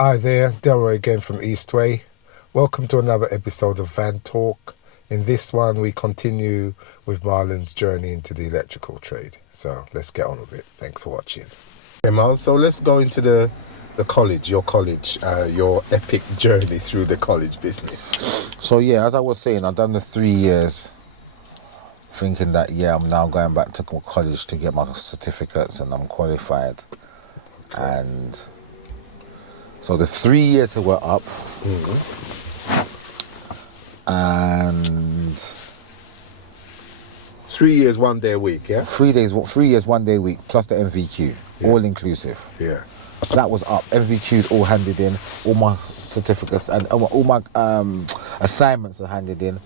Hi there, Delroy again from Eastway. Welcome to another episode of Van Talk. In this one, we continue with Marlon's journey into the electrical trade. So let's get on with it. Thanks for watching. Okay, Marlon, so let's go into the college, your epic journey through the college business. So yeah, as I was saying, I've done the 3 years thinking that, I'm now going back to college to get my certificates and I'm qualified. Okay. And so the 3 years were up. And 3 years, 1 day a week, yeah? 3 years, 1 day a week, plus the MVQ, all inclusive. Yeah. That was up. MVQs all handed in, all my certificates and all my assignments are handed in.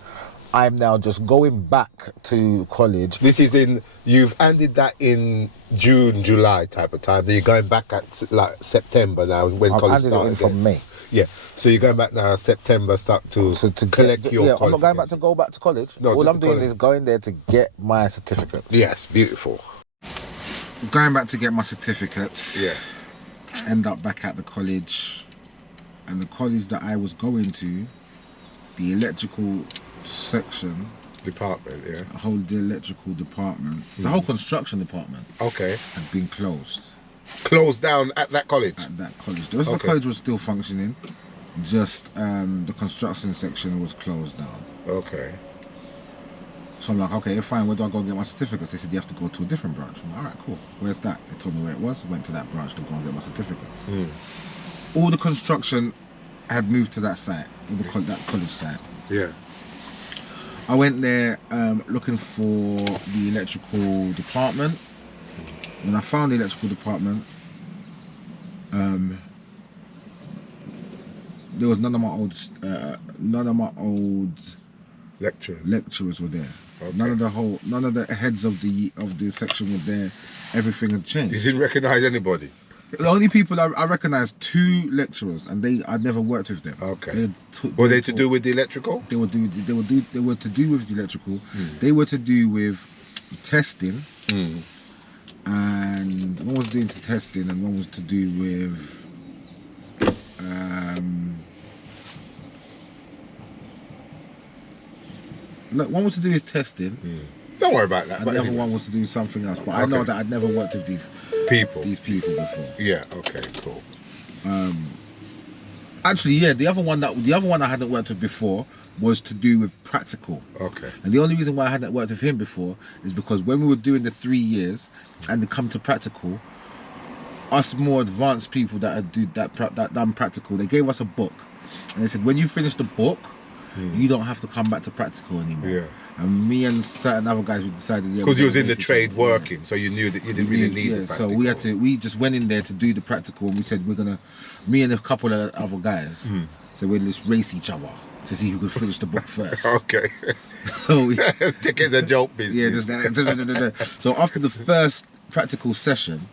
I'm now just going back to college. This is you've ended that in June, July type of time. Then you're going back at like September now when college started. I've handed it in from May. Yeah, so you're going back now September, start to collect your I'm not going back to go back to college. No, all I'm doing is going there to get my certificates. Yes, beautiful. Going back to get my certificates. Yeah. End up back at the college. And the college that I was going to, the electrical section Department, yeah. The electrical department, the whole construction department, okay, had been closed. Closed down at that college? At that college. The rest of the college was still functioning, just the construction section was closed down. Okay. So I'm like, okay, fine, where do I go and get my certificates? They said you have to go to a different branch. I'm like, alright, cool. Where's that? They told me where it was, went to that branch to go and get my certificates. All the construction had moved to that site, that college site. Yeah. I went there looking for the electrical department. When I found the electrical department, there was none of my old lecturers were there. Okay. None of the heads of the section were there. Everything had changed. You didn't recognise anybody? The only people I recognised, 2 lecturers, and I'd never worked with them. Okay. Were they to do with the electrical? They were to do with the electrical. They were to do with testing. And one was doing testing, and one was to do with one was to do with testing. Don't worry about that. And the other one was to do something else. But I know that I'd never worked with these people before. Yeah. Okay. Cool. Actually, yeah, the other one I hadn't worked with before was to do with practical. Okay. And the only reason why I hadn't worked with him before is because when we were doing the 3 years and they come to practical, us more advanced people that had done practical, they gave us a book, and they said when you finish the book, you don't have to come back to practical anymore. Yeah. And me and certain other guys, we decided, because you was in the trade working, so you knew that you didn't really need the practical. So we just went in there to do the practical, and we said me and a couple of other guys, so we'd just race each other to see who could finish the book first. Okay. So take it as a joke business. Yeah, so after the first practical session,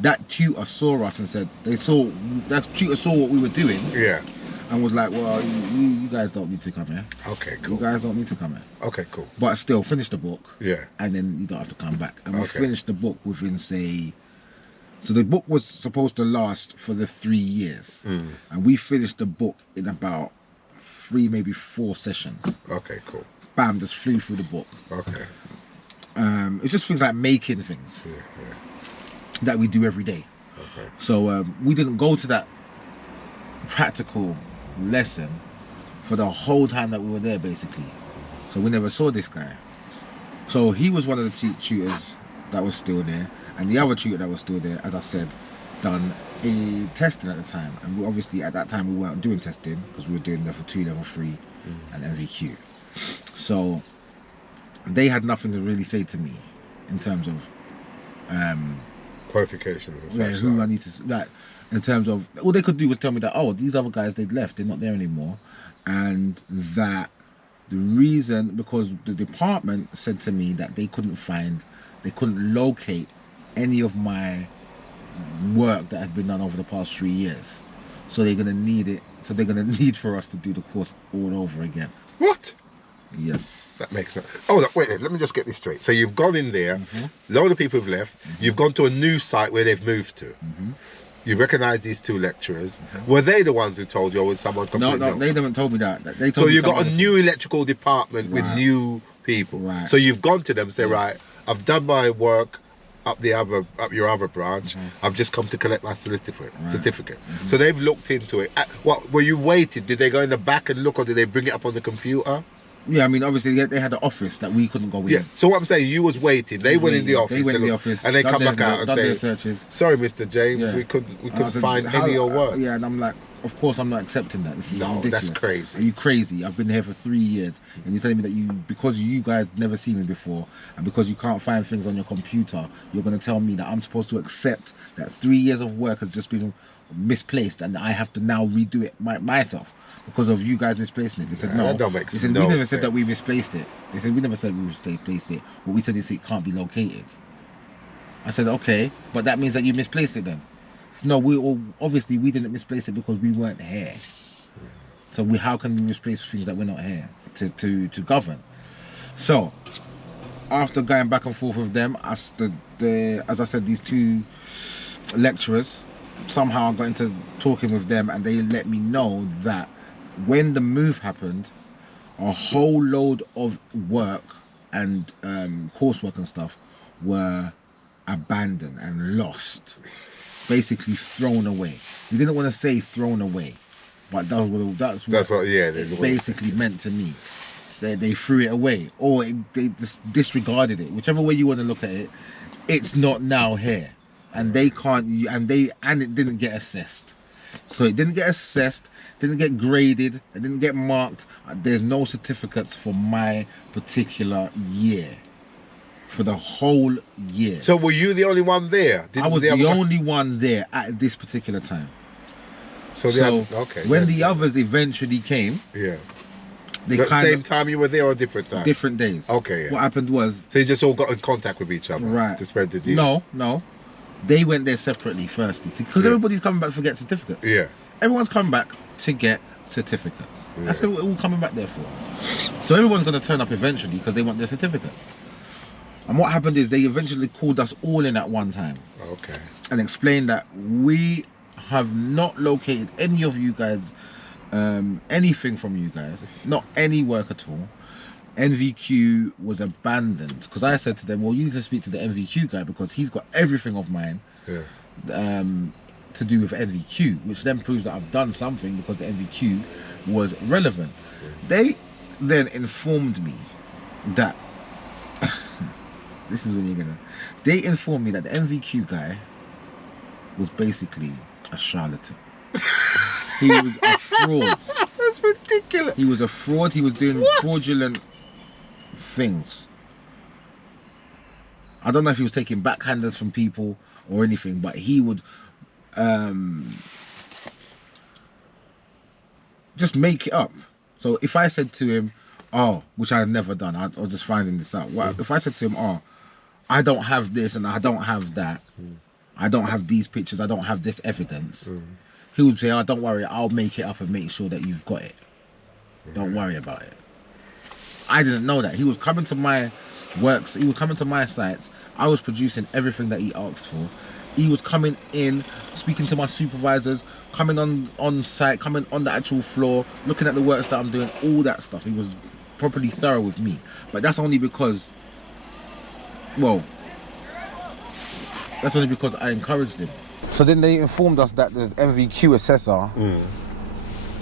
that tutor saw us and said that tutor saw what we were doing. Yeah. And was like, well, you guys don't need to come here. Okay, cool. You guys don't need to come here. Okay, cool. But still, finish the book. Yeah. And then you don't have to come back. And we finished the book within, so the book was supposed to last for the 3 years. And we finished the book in about 3, maybe 4 sessions. Okay, cool. Bam, just flew through the book. Okay. It's just things like making things that we do every day. Okay. So we didn't go to that practical lesson for the whole time that we were there, basically. So we never saw this guy. So he was one of the tutors that was still there, and the other tutor that was still there, as I said, done a testing at the time. And we obviously at that time we weren't doing testing because we were doing level 2, level 3 and MVQ. So they had nothing to really say to me in terms of qualifications and such. Who I need to in terms of, all they could do was tell me that, oh, these other guys, they'd left, they're not there anymore, and that the reason, because the department said to me that they couldn't locate any of my work that had been done over the past 3 years, so they're gonna need for us to do the course all over again. What? Yes. That makes no... Oh, look, wait, let me just get this straight. So you've gone in there, a load of people have left, you've gone to a new site where they've moved to. You recognise these two lecturers. Were they the ones who told you, or was someone completely? No, they haven't told me that. They told So me you've got a something new electrical department with Right. new people. Right. So you've gone to them and say, right, I've done my work up your other branch. I've just come to collect my certificate. So they've looked into it. What were you waiting? Did they go in the back and look, or did they bring it up on the computer? Yeah, I mean, obviously they had an office that we couldn't go in. Yeah. So what I'm saying, you was waiting. They went in the office. They went in the office, and they done come back their- out and done their say, searches. "Sorry, Mr. James, Yeah. we couldn't I said, find any of your work." Yeah, and I'm like, of course I'm not accepting that. This is No, ridiculous. that's crazy. Are you crazy? I've been here for 3 years, and you're telling me that because you guys never seen me before, and because you can't find things on your computer, you're going to tell me that I'm supposed to accept that 3 years of work has just been misplaced, and I have to now redo it myself because of you guys misplacing it. They said no. That don't make They said no we never said that we sense. misplaced it. They said we never said we misplaced it. What we said is it can't be located. I said okay, but that means that you misplaced it then. No, obviously we didn't misplace it because we weren't here. So how can we misplace things that we're not here to govern? So after going back and forth with them, as I said, these two lecturers, somehow I got into talking with them, and they let me know that when the move happened, a whole load of work and coursework and stuff were abandoned and lost, basically thrown away. You didn't want to say thrown away, but that's what it basically meant to me. They threw it away, or they just disregarded it. Whichever way you want to look at it, it's not now here, and they can't. And it didn't get assessed. So it didn't get assessed, didn't get graded, it didn't get marked. There's no certificates for my particular year, for the whole year. So were you the only one there? I was the only one there at this particular time. So okay. When the others eventually came, they the same time you were there, or different time? Different days. Okay. Yeah. What happened was, so you just all got in contact with each other, right, to spread the news? No. They went there separately firstly, because everybody's coming back to get certificates. Yeah. Everyone's coming back to get certificates. That's what we're all coming back there for. So everyone's going to turn up eventually because they want their certificate. And what happened is they eventually called us all in at one time. Okay. And explained that we have not located any of you guys, anything from you guys, not any work at all. NVQ was abandoned, because I said to them, well, you need to speak to the NVQ guy because he's got everything of mine to do with NVQ, which then proves that I've done something because the NVQ was relevant. They then informed me that this is when you're gonna. They informed me that the NVQ guy was basically a charlatan. He was a fraud. That's ridiculous. He was a fraud. He was doing fraudulent things. I don't know if he was taking backhanders from people or anything, but he would just make it up. So if I said to him, which I had never done, I was just finding this out. If I said to him, I don't have this and I don't have that, I don't have these pictures, I don't have this evidence, he would say, don't worry, I'll make it up and make sure that you've got it. Don't worry about it. I didn't know that. He was coming to my works, he was coming to my sites, I was producing everything that he asked for. He was coming in, speaking to my supervisors, coming on site, coming on the actual floor, looking at the works that I'm doing, all that stuff. He was properly thorough with me. But that's only because, I encouraged him. So then they informed us that the MVQ assessor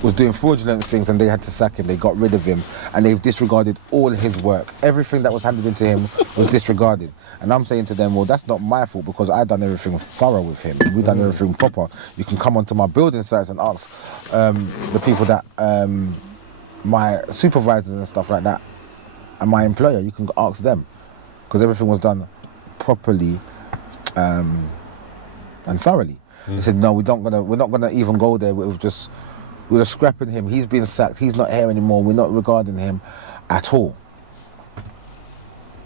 was doing fraudulent things and they had to sack him. They got rid of him and they've disregarded all his work. Everything that was handed into him was disregarded. And I'm saying to them, well, that's not my fault because I done everything thorough with him. We've done everything proper. You can come onto my building sites and ask the people that, my supervisors and stuff like that, and my employer, you can ask them because everything was done properly and thoroughly. They said, no, we're not gonna even go there. We're scrapping him. He's been sacked. He's not here anymore. We're not regarding him at all.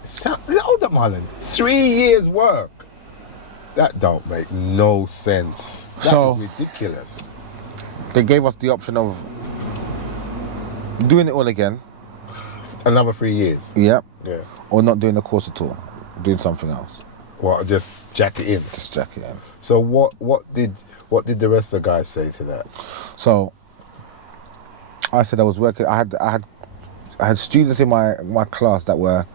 Hold up, Marlon. 3 years work. That don't make no sense. That is ridiculous. They gave us the option of doing it all again. Another 3 years. Yep. Yeah. Or not doing the course at all. Doing something else. What? Just jack it in. Just jack it in. So what did the rest of the guys say to that? So I said I was working. I had students in my class that were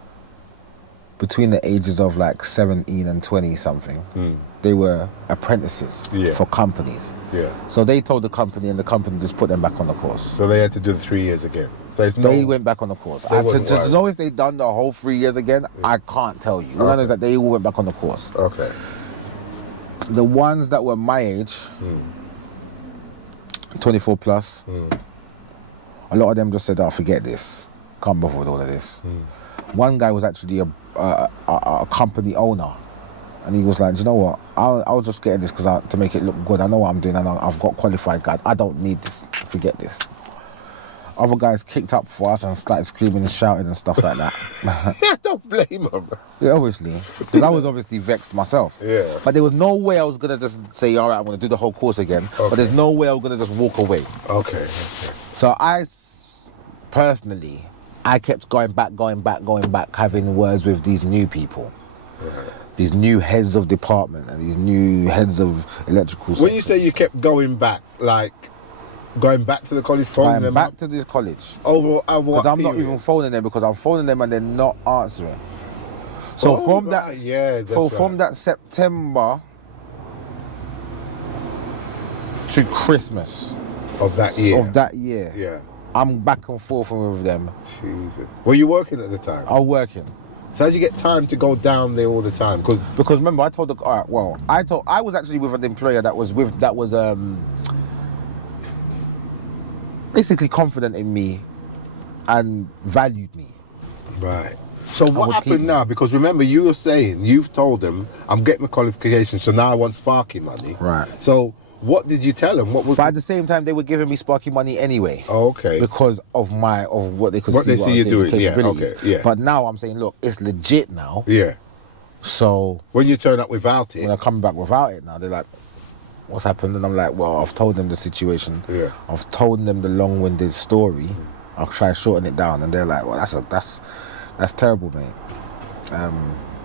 between the ages of like 17 and 20 something. They were apprentices for companies. Yeah. So they told the company, and the company just put them back on the course. So they had to do the 3 years again. So they went back on the course. To know if they done the whole 3 years again, I can't tell you. All I know is that they all went back on the course. Okay. The ones that were my age, 24 plus, a lot of them just said, "Oh, forget this. Can't bother with all of this." One guy was actually a company owner, and he was like, "Do you know what? I'll just get this because to make it look good. I know what I'm doing, and I've got qualified guys. I don't need this. Forget this." Other guys kicked up for us and started screaming and shouting and stuff like that. Yeah, don't blame them. Yeah, obviously, because I was obviously vexed myself. Yeah. But there was no way I was gonna just say, "All right, I'm gonna do the whole course again." Okay. But there's no way I was gonna just walk away. Okay. So personally, I kept going back, having words with these new people. Right. These new heads of department and these new heads of electrical. When you say you kept going back, like going back to the college, phoning them back up? to this college. Over what Because I'm not period? even phoning them, because I'm phoning them and they're not answering. So from right. Yeah, that's from that September to Christmas of that year. Yeah. I'm back and forth with them. Jesus. Were you working at the time? I'm working. So how did you get time to go down there all the time? Because remember, I told the I was actually with an employer that was basically confident in me and valued me. right. So what happened now? Because remember, you were saying you've told them I'm getting my qualifications, so now I want Sparky money. Right. So what did you tell them? What was? But at the same time, they were giving me Sparky money anyway. Oh, okay. Because of what they could What see. they see you doing. Yeah. capabilities. Okay. Yeah. But now I'm saying, look, it's legit now. Yeah. So When you turn up without it. when I come back without it now, they're like, "What's happened?" And I'm like, "Well, I've told them the situation. Yeah. I've told them the long-winded story. I'll try to shorten it down." And they're like, "Well, that's terrible, mate.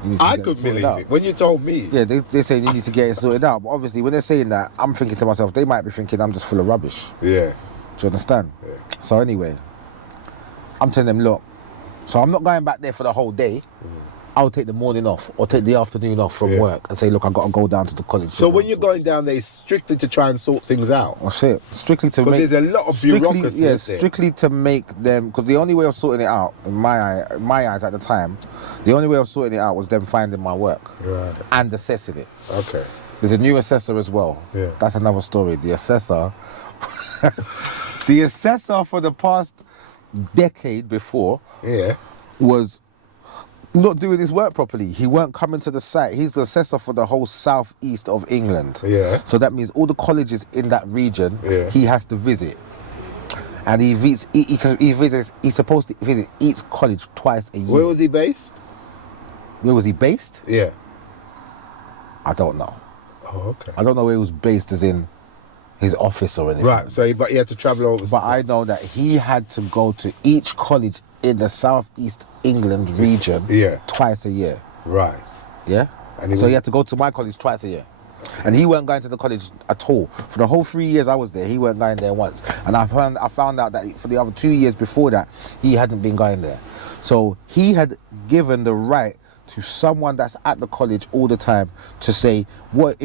You need to I get couldn't sorted believe out." it when you told me. Yeah, they say you need to get it sorted out. But obviously, when they're saying that, I'm thinking to myself, they might be thinking I'm just full of rubbish. Yeah. Do you understand? Yeah. So anyway, I'm telling them, look, so I'm not going back there for the whole day. I'll take the morning off or take the afternoon off from work and say, look, I've got to go down to the college. So when you're going down there, it's strictly to try and sort things out. That's it. Strictly to make... Because there's a lot of bureaucracy. Yeah, strictly to make them... Because the only way of sorting it out, in my eyes at the time, the only way of sorting it out was them finding my work. Right. And assessing it. Okay. There's a new assessor as well. Yeah. That's another story. The assessor... the assessor for the past decade before was not doing his work properly. He weren't coming to the site. He's the assessor for the whole southeast of England. Yeah. So that means all the colleges in that region, Yeah. he has to visit. And he's supposed to visit each college twice a year. Where was he based? Where was he based? Yeah. I don't know. Oh, okay. I don't know where he was based, as in his office or anything. Right. So, but he had to travel over. But I know that he had to go to each college in the southeast England region twice a year. Right. Yeah? And so he had to go to my college twice a year. And he weren't going to the college at all. For the whole 3 years I was there, he weren't going there once. And I found out that for the other 2 years before that, he hadn't been going there. So he had given the right to someone that's at the college all the time to say, what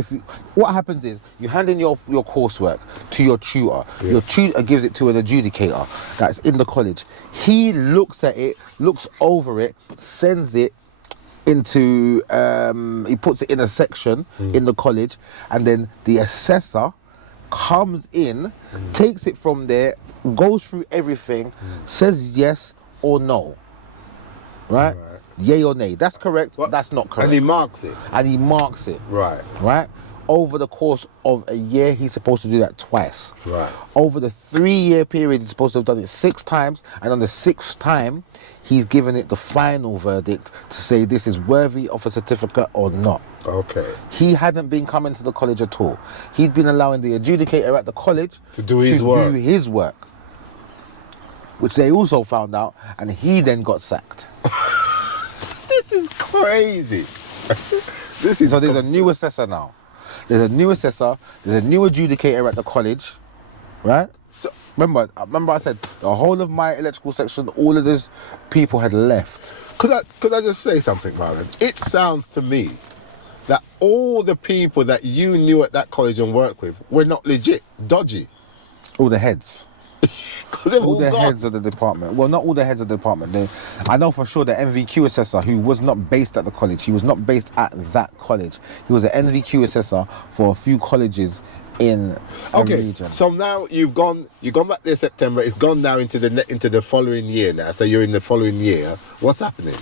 happens is you hand in your coursework to your tutor. Your tutor gives it to an adjudicator that's in the college. He looks at it, looks over it, sends it into he puts it in a section in the college, and then the assessor comes in, takes it from there, goes through everything, says yes or no. Right? Yay or nay. That's correct. That's not correct. And he marks it. Right. Right? Over the course of a year, he's supposed to do that twice. Right. Over the 3-year period, he's supposed to have done it 6 times. And on the 6th time, he's given it the final verdict to say this is worthy of a certificate or not. Okay. He hadn't been coming to the college at all. He'd been allowing the adjudicator at the college to do his work. Which they also found out, and he then got sacked. This is crazy. So there's a new assessor now. There's a new assessor. There's a new adjudicator at the college, right? So remember I said the whole of my electrical section, all of those people had left. Could I just say something, Marlon? It sounds to me that all the people that you knew at that college and worked with were not legit, dodgy. All the heads. Because they've All all the gone. heads of the department. Well, not all the heads of the department. I know for sure the NVQ assessor, who was not based at the college, he was not based at that college. He was an NVQ assessor for a few colleges in a region. So now you've gone back there September. It's gone now into the following year now. So you're in the following year. What's happening?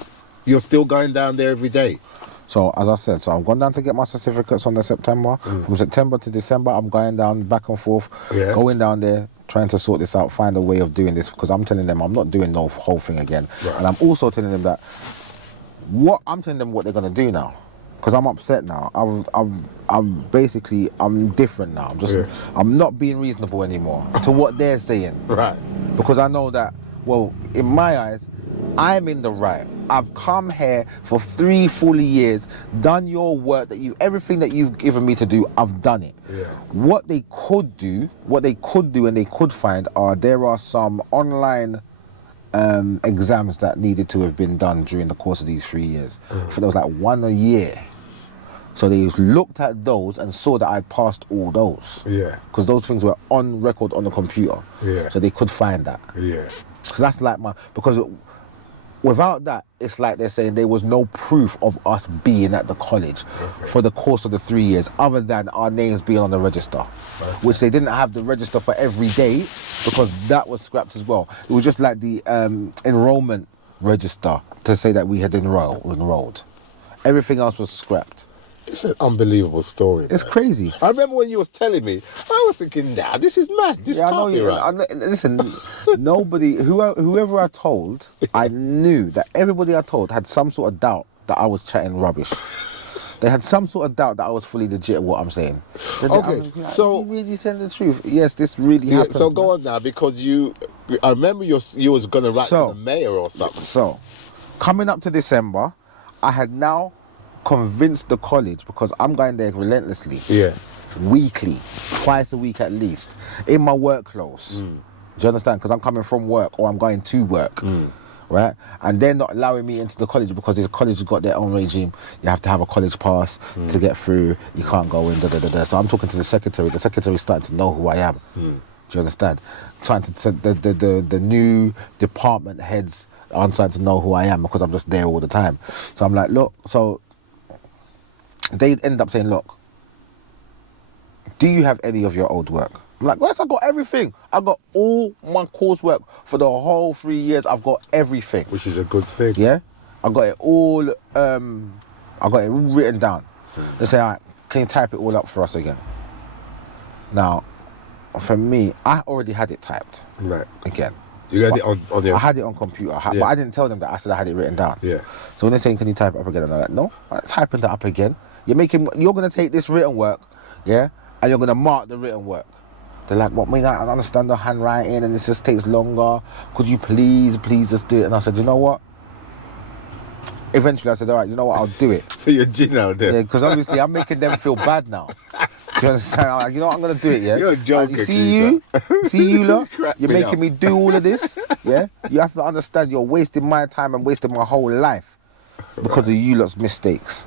You're still going down there every day. So as I said, I'm going down to get my certificates on the September. From September to December, I'm going down back and forth, going down there, trying to sort this out, find a way of doing this, because I'm telling them I'm not doing no whole thing again. Right. And I'm also telling them that I'm telling them what they're gonna do now, because I'm upset now. I'm basically different now. I'm not being reasonable anymore to what they're saying. Right. Because I know that, well, in my eyes, I'm in the right. I've come here for 3 full years, done your work, everything that you've given me to do, I've done it. Yeah. What they could do and they could find there are some online exams that needed to have been done during the course of these 3 years. I think there was like 1 a year. So they looked at those and saw that I passed all those. Yeah. Because those things were on record on the computer. Yeah. So they could find that. Yeah. So that's like because without that, it's like they're saying there was no proof of us being at the college for the course of the 3 years, other than our names being on the register, which they didn't have the register for every day, because that was scrapped as well. It was just like the enrollment register to say that we had enrolled. Everything else was scrapped. It's an unbelievable story. It's crazy. I remember when you was telling me, I was thinking, nah, this is mad. This can't be right. Listen, nobody, whoever I told, I knew that everybody I told had some sort of doubt that I was chatting rubbish. They had some sort of doubt that I was fully legit at what I'm saying. So you really saying the truth? Yes, this really happened. So go on now, because I remember you was going to write to the mayor or something. So, coming up to December, I had now convinced the college, because I'm going there relentlessly, weekly, twice a week at least, in my work clothes. Do you understand? Because I'm coming from work or I'm going to work, right? And they're not allowing me into the college because this college has got their own regime. You have to have a college pass to get through. You can't go in. So I'm talking to the secretary. The secretary's starting to know who I am. Do you understand? Trying to the new department heads are starting to know who I am, because I'm just there all the time. So I'm like, look, so they end up saying, look, do you have any of your old work? I'm like, yes, I got everything. I got all my coursework for the whole 3 years. I've got everything. Which is a good thing. Yeah? I got it all, I got it written down. They say, all right, can you type it all up for us again? Now, for me, I already had it typed. Right. Again. You had it on your... I had it on computer, but I didn't tell them that. I said I had it written down. Yeah. So when they're saying, can you type it up again? And I'm like, no, I'm typing that up again. You're going to take this written work, yeah, and you're going to mark the written work. They're like, what, I don't understand the handwriting and this just takes longer. Could you please just do it? And I said, you know what? Eventually I said, all right, you know what, I'll do it. So you're Gin out there. Yeah, because obviously I'm making them feel bad now. Do you understand? I'm like, you know what, I'm going to do it, yeah? You're a joker, see you lot, you're making me do all of this, yeah? You have to understand you're wasting my time and wasting my whole life because of you lot's mistakes.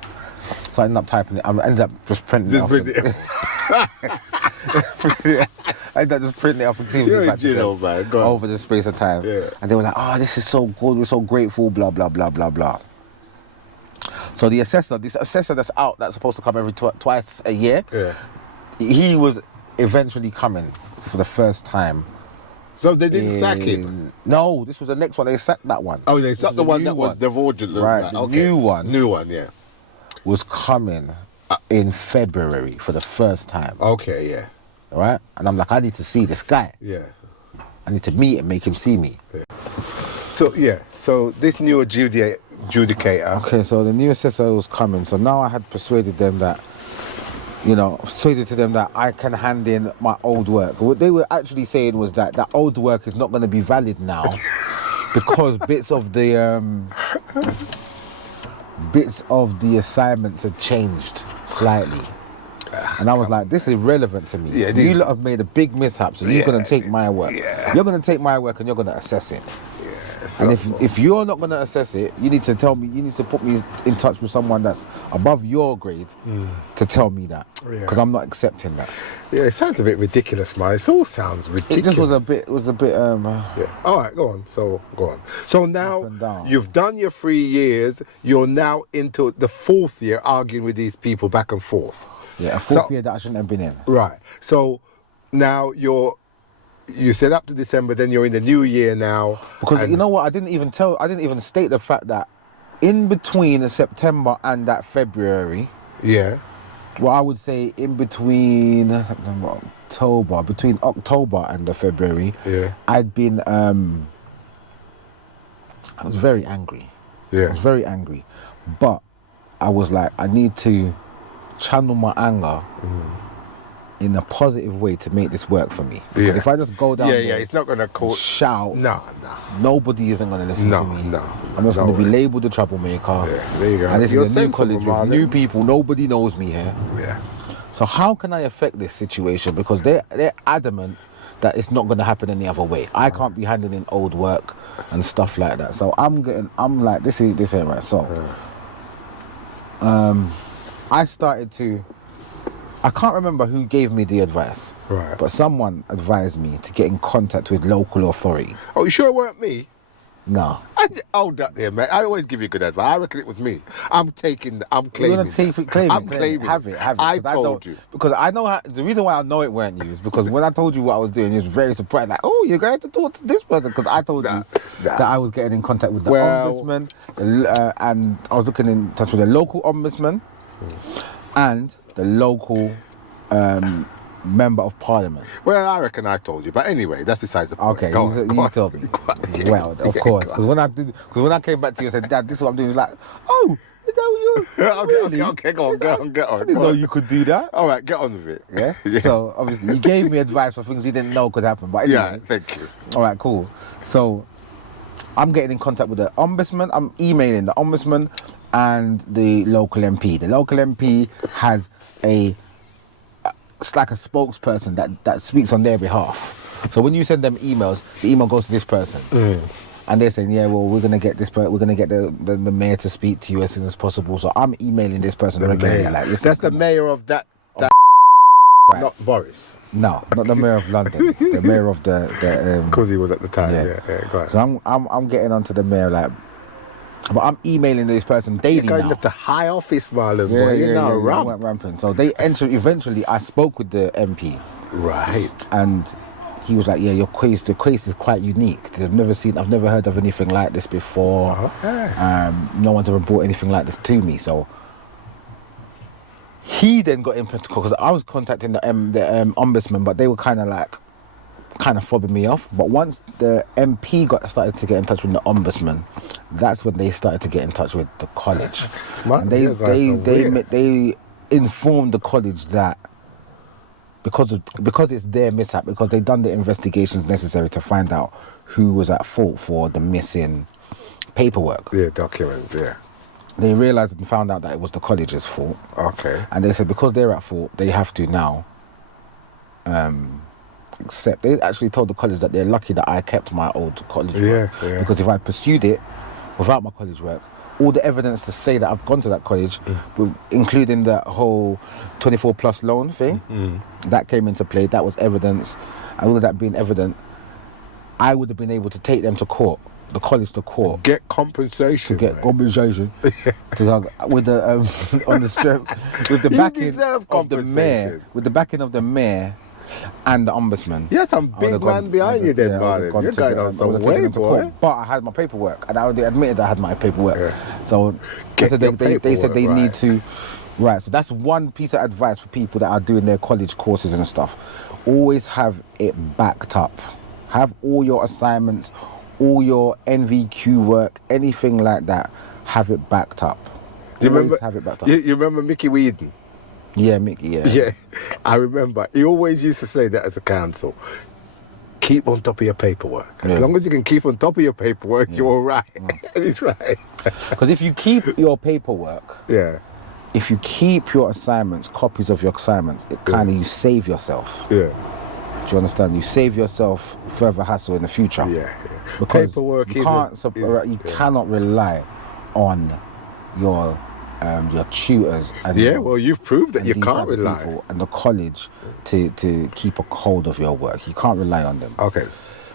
So I ended up typing it. I ended up just printing it off. I ended up just printing it off and cleaning it back man. Go on. Over the space of time. Yeah. And they were like, oh, this is so good. We're so grateful, blah, blah, blah, blah, blah. So this assessor that's out, that's supposed to come every twice a year, he was eventually coming for the first time. So they didn't sack him? No, this was the next one. They sacked that one. Oh, they sacked the one that was divulged. Right, the new one. New one, yeah. Was coming in February for the first time. Okay, yeah. Right? And I'm like, I need to see this guy. Yeah. I need to meet him, make him see me. Yeah. So this new adjudicator. Okay, so the new assessor was coming. So now I had persuaded them that, I can hand in my old work. What they were actually saying was that old work is not going to be valid now because bits of the bits of the assignments had changed slightly. And I was like, this is irrelevant to me. Yeah, you lot have made a big mishap, so you're going to take my work. Yeah. You're going to take my work and you're going to assess it. It's And not if you're not going to assess it, you need to tell me, you need to put me in touch with someone that's above your grade to tell me that. Yeah. Because I'm not accepting that. Yeah, it sounds a bit ridiculous, man. It all sounds ridiculous. It just was a bit, Yeah. All right, go on. So So now Up and down. you've done your 3 years. You're now into the 4th year arguing with these people back and forth. yeah, a fourth year that I shouldn't have been in. Right. So now you said up to December, then you're in the new year now. Because and- you know what, I didn't even state the fact that in between September and that February, Yeah. well, I would say in between September, October, between October and the February, Yeah. I'd been, I was very angry. I Yeah. was very angry. But I was like, I need to channel my anger in a positive way to make this work for me. Because Yeah. if I just go down Yeah, there yeah. It's not gonna and cause. shout, No. nobody isn't going to listen No, to me. no, I'm just no going to be way. labelled a troublemaker. Yeah, there you go. And this You're is a new sensible, college with Marlon. new people. Nobody knows me here. Yeah. So how can I affect this situation? Because they're adamant that it's not going to happen any other way. I can't be handing in old work and stuff like that. So I'm like, this ain't right. So I started to, I can't remember who gave me the advice. Right. But someone advised me to get in contact with local authority. Oh, you sure it weren't me? No. Hold that there, man. I always give you good advice. I reckon it was me. I'm claiming. You're gonna claim it. I'm claiming. Have it. I 'cause told don't- you. Because I know how, the reason why I know it weren't you is because when I told you what I was doing, you was very surprised. Like, oh, you're going to talk to this person because I told you that I was getting in contact with the ombudsman, and I was looking in touch with the local ombudsman and the local member of parliament. Well, I reckon I told you, but anyway, that's besides the point. Okay, Go on, go you on. told me. Go on. Well, of Yeah, course, go on. because when I came back to you and said, Dad, this is what I'm doing, it was like, oh, is that you? Okay, go on, get on. I didn't go know on. you could do that. All right, get on with it. Yeah? So obviously you gave me advice for things you didn't know could happen. But anyway, Yeah, thank you. all right, cool. So I'm getting in contact with the ombudsman. I'm emailing the ombudsman and the local MP. The local MP has it's like a spokesperson that speaks on their behalf. So when you send them emails, the email goes to this person. And they're saying, yeah, well, we're gonna get the mayor to speak to you as soon as possible. So I'm emailing this person regularly. Like, listen, That's the come on. mayor of that Right. not Boris. No, not the mayor of London. The mayor of the Because he was at the time. Yeah. Yeah, go ahead. So I'm getting onto the mayor, like, but I'm emailing this person daily You're going now. up to high office, Marlon, boy. You're now I around. went rampant. So eventually I spoke with the MP, Right. and he was like, yeah, the case is quite unique. I've never heard of anything like this before. Okay. No one's ever brought anything like this to me. So he then got in because I was contacting the ombudsman, but they were kind of fobbing me off. But once the MP started to get in touch with the ombudsman, that's when they started to get in touch with the college. Man, And you guys are weird. they informed the college that because it's their mishap, because they've done the investigations necessary to find out who was at fault for the missing paperwork. Yeah, document, yeah. They realised and found out that it was the college's fault. Okay. And they said because they're at fault, they have to now accept. They actually told the college that they're lucky that I kept my old college work. Yeah. Because if I pursued it without my college work, all the evidence to say that I've gone to that college, including the whole 24 plus loan thing, that came into play. That was evidence. And all of that being evident, I would have been able to take them to court, the college to court. Get compensation. To get mate. compensation, with the on the strength, with the You backing deserve of the mayor, compensation. with the backing of the mayor and the ombudsman. You had some I big would've man gone- behind you then, yeah, I would've Marlon. gone You're to going the- on I some would've taken way, them to boy. court. But I had my paperwork, and I already admitted I had my paperwork. Yeah. So Get they said your they said they paperwork need right. to. Right, so that's one piece of advice for people that are doing their college courses and stuff. Always have it backed up. Have all your assignments, all your NVQ work, anything like that, have it backed up. Do you Always remember? have it backed up. You remember Mickey Whedon? Yeah, Mickey, yeah. Yeah, I remember. He always used to say that as a counsel. keep on top of your paperwork. As Yeah. long as you can keep on top of your paperwork, you're all right. And he's right. Because if you keep your paperwork, Yeah. if you keep your assignments, copies of your assignments, it kind of, you save yourself. Yeah. Do you understand? You save yourself further hassle in the future. Yeah. Because Paperwork you cannot rely on your tutors and Yeah, well, you've proved that and you these can't type of rely. people and the college to keep a hold of your work. You can't rely on them. Okay.